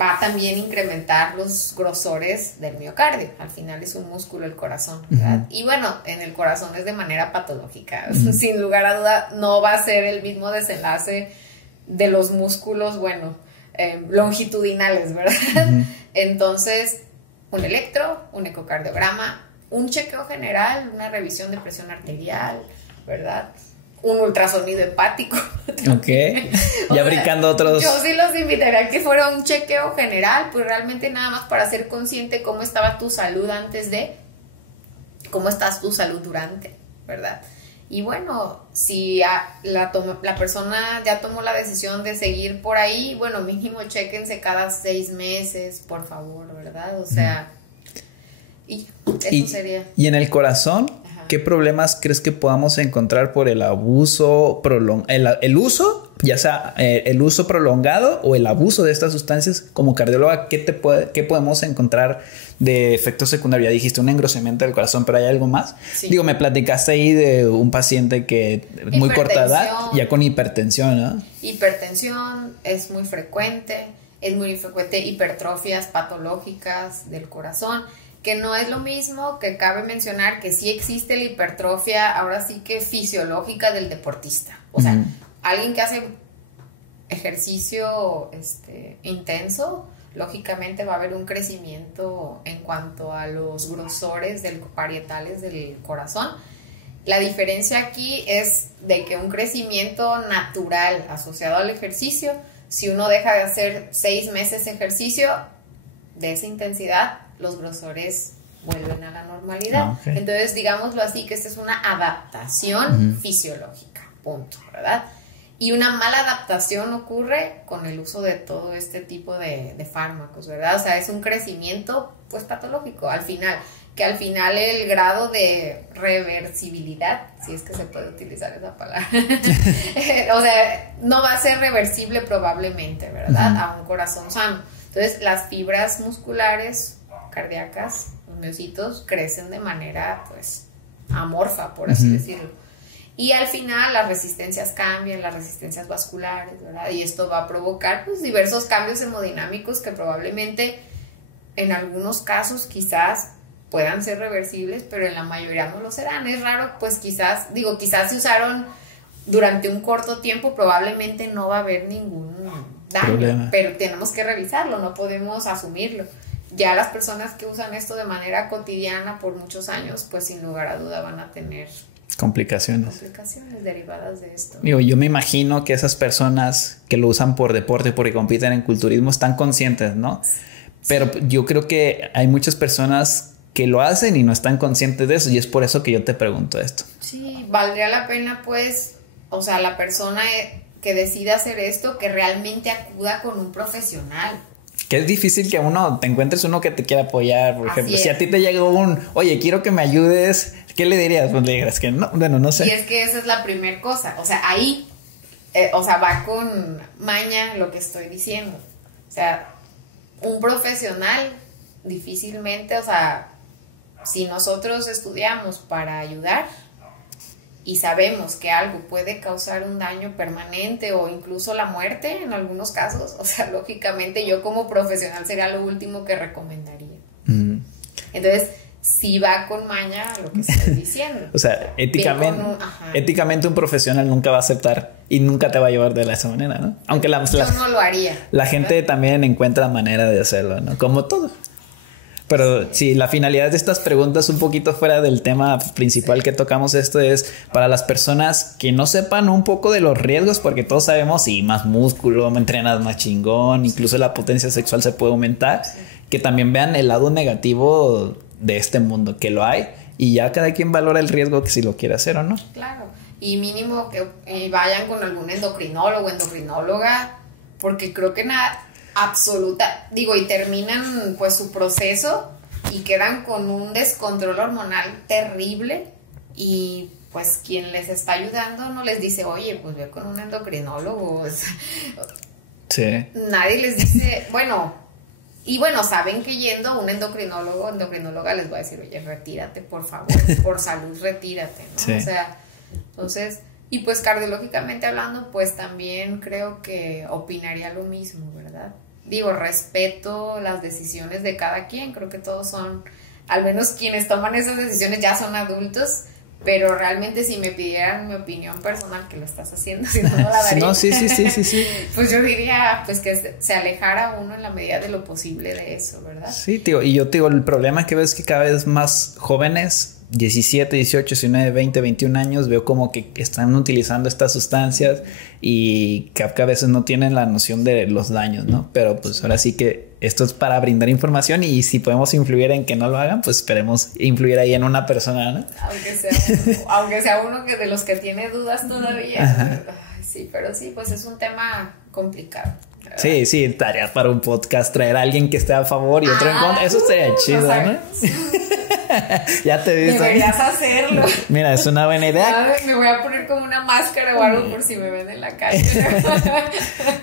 va a también incrementar los grosores del miocardio. Al final es un músculo el corazón, ¿verdad? Y bueno, en el corazón es de manera patológica. Sin lugar a duda, no va a ser el mismo desenlace de los músculos, longitudinales, ¿verdad? Entonces, un electro, un ecocardiograma, un chequeo general, una revisión de presión arterial, ¿verdad? Un ultrasonido hepático. Ok. Ya brincando otros. Yo sí los invitaría a que fuera un chequeo general, pues realmente nada más para ser consciente cómo estaba tu salud antes de, cómo estás tu salud durante, ¿verdad? Y bueno, si la persona ya tomó la decisión de seguir por ahí, bueno, mínimo chéquense cada 6 meses, por favor, ¿verdad? O sea, y eso sería. Y en el corazón, ¿qué problemas crees que podamos encontrar por el abuso el uso, ya sea el uso prolongado o el abuso de estas sustancias? Como cardióloga, ¿qué podemos encontrar de efectos secundarios? Ya dijiste un engrosamiento del corazón, pero ¿hay algo más? Sí. Digo, me platicaste ahí de un paciente que muy corta edad, ya con hipertensión, ¿no? Hipertensión es muy frecuente hipertrofias patológicas del corazón, que no es lo mismo, que cabe mencionar que sí existe la hipertrofia, ahora sí que fisiológica del deportista. O sea, alguien que hace ejercicio intenso, lógicamente va a haber un crecimiento en cuanto a los grosores parietales del corazón. La diferencia aquí es de que un crecimiento natural asociado al ejercicio, si uno deja de hacer 6 meses ejercicio de esa intensidad, los grosores vuelven a la normalidad. Okay. Entonces, digámoslo así, que esta es una adaptación fisiológica, punto, ¿verdad? Y una mala adaptación ocurre con el uso de todo este tipo de fármacos, ¿verdad? O sea, es un crecimiento, pues, patológico, al final el grado de reversibilidad, si es que se puede utilizar esa palabra, o sea, no va a ser reversible probablemente, ¿verdad? A un corazón sano. Entonces, las fibras musculares cardíacas, los miocitos, crecen de manera, pues, amorfa, por así decirlo. Y al final las resistencias cambian, las resistencias vasculares, ¿verdad? Y esto va a provocar, pues, diversos cambios hemodinámicos que probablemente, en algunos casos, quizás puedan ser reversibles, pero en la mayoría no lo serán. Es raro, pues quizás se usaron durante un corto tiempo, probablemente no va a haber ningún daño, problema. Pero tenemos que revisarlo, no podemos asumirlo. Ya las personas que usan esto de manera cotidiana por muchos años, pues sin lugar a duda van a tener complicaciones derivadas de esto. Yo me imagino que esas personas que lo usan por deporte, porque compiten en culturismo, están conscientes, ¿no? Sí. Pero yo creo que hay muchas personas que lo hacen y no están conscientes de eso, y es por eso que yo te pregunto esto. Sí, valdría la pena, pues, o sea, la persona que decida hacer esto, que realmente acuda con un profesional. Que es difícil que te encuentres uno que te quiera apoyar, por ejemplo. Si a ti te llega oye, quiero que me ayudes, ¿qué le dirías? Pues le dirías que no, bueno, no sé. Y es que esa es la primera cosa, o sea, ahí, va con maña lo que estoy diciendo. O sea, un profesional difícilmente, o sea, si nosotros estudiamos para ayudar y sabemos que algo puede causar un daño permanente o incluso la muerte en algunos casos, o sea, lógicamente yo como profesional sería lo último que recomendaría. Entonces, si va con maña lo que estoy diciendo. O sea, éticamente un profesional nunca va a aceptar y nunca te va a llevar de esa manera, ¿no? Aunque yo no lo haría. La gente también encuentra manera de hacerlo, ¿no? Como todo. Pero sí, la finalidad de estas preguntas, un poquito fuera del tema principal que tocamos, esto es para las personas que no sepan un poco de los riesgos, porque todos sabemos, sí, más músculo, me entrenas más chingón, incluso la potencia sexual se puede aumentar, que también vean el lado negativo de este mundo, que lo hay, y ya cada quien valora el riesgo que si lo quiere hacer o no. Claro, y mínimo que vayan con algún endocrinólogo, endocrinóloga, porque creo que y terminan pues su proceso y quedan con un descontrol hormonal terrible, y pues quien les está ayudando no les dice, oye, pues ve con un endocrinólogo. Sí. Nadie les dice, saben que yendo a un endocrinóloga les va a decir, oye, retírate, por favor, por salud, retírate, ¿no? Sí. O sea, entonces, y pues cardiológicamente hablando, pues también creo que opinaría lo mismo, ¿verdad? Respeto las decisiones de cada quien, creo que todos son, al menos quienes toman esas decisiones ya son adultos, pero realmente si me pidieran mi opinión personal, que lo estás haciendo, si no la daría. No, sí. Pues yo diría, pues que se alejara uno en la medida de lo posible de eso, ¿verdad? Sí, y yo el problema que veo es que cada vez más jóvenes, 17, 18, 19, 20, 21 años, veo como que están utilizando estas sustancias y que a veces no tienen la noción de los daños, ¿no? Pero pues ahora sí que esto es para brindar información, y si podemos influir en que no lo hagan, pues esperemos influir ahí en una persona, ¿no? Aunque sea uno que de los que tiene dudas todavía. Ay, sí, pero sí, pues es un tema complicado. Sí, tarea para un podcast, traer a alguien que esté a favor y otro en contra. Eso sería chido, ¿no? Ya te dije. Deberías hacerlo. Mira, es una buena idea. Me voy a poner como una máscara o algo por si me ven en la calle.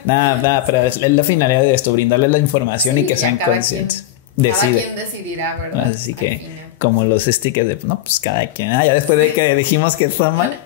Nada, pero es la finalidad de esto, brindarles la información y que sean conscientes. Cada quien decidirá, ¿verdad? Así que, como los stickers de, no, pues cada quien. Ya después de que dijimos que está mal,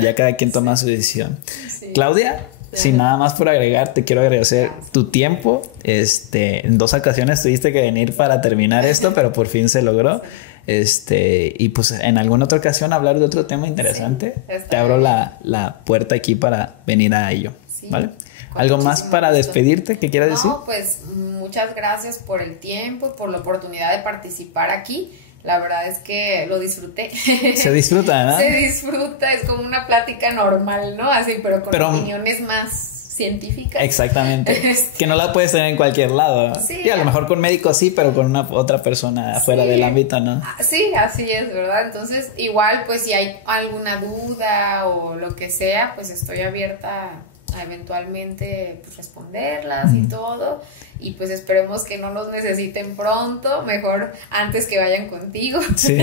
ya cada quien toma su decisión. Sí. Claudia, sin nada más por agregar, te quiero agradecer tu tiempo. En 2 ocasiones tuviste que venir para terminar esto, pero por fin se logró. Y pues en alguna otra ocasión hablar de otro tema interesante. Sí, te abro la puerta aquí para venir a ello. Sí, ¿vale? ¿Algo más para despedirte que quieras decir? No, pues muchas gracias por el tiempo, por la oportunidad de participar aquí. La verdad es que lo disfruté. Se disfruta, ¿no? Se disfruta, es como una plática normal, ¿no? Así, pero con opiniones más científicas. Exactamente. Que no la puedes tener en cualquier lado. Sí, y a lo mejor con médicos sí, pero con otra persona afuera del ámbito, ¿no? Sí, así es, ¿verdad? Entonces, igual, pues si hay alguna duda o lo que sea, pues estoy abierta a eventualmente pues, responderlas y todo, y pues esperemos que no nos necesiten pronto, mejor antes que vayan contigo. Sí.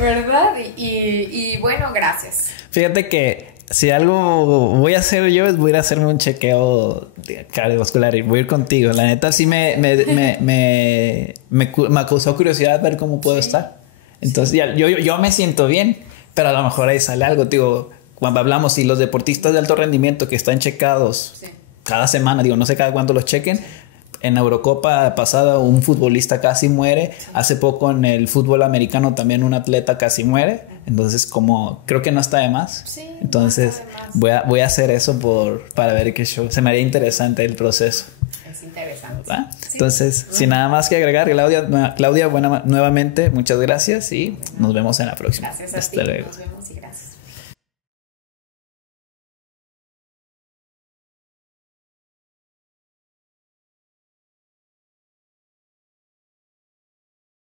¿Verdad? Y bueno, gracias. Fíjate que si algo voy a hacer yo es voy a ir a hacerme un chequeo cardiovascular y voy a ir contigo. La neta sí me causó curiosidad ver cómo puedo estar. Entonces yo me siento bien, pero a lo mejor ahí sale algo, digo. Cuando hablamos, si los deportistas de alto rendimiento que están checados cada semana, no sé cada cuánto los chequen, en la Eurocopa pasada un futbolista casi muere. Hace poco en el fútbol americano también un atleta casi muere. Entonces, como creo que no está de más. Sí, entonces, no está de más. voy a hacer eso para ver qué show. Se me haría interesante el proceso. Es interesante. ¿Va? Sí. Entonces, sin nada más que agregar, Claudia, nuevamente, muchas gracias y nos vemos en la próxima. Gracias a Hasta ti. luego. Nos vemos.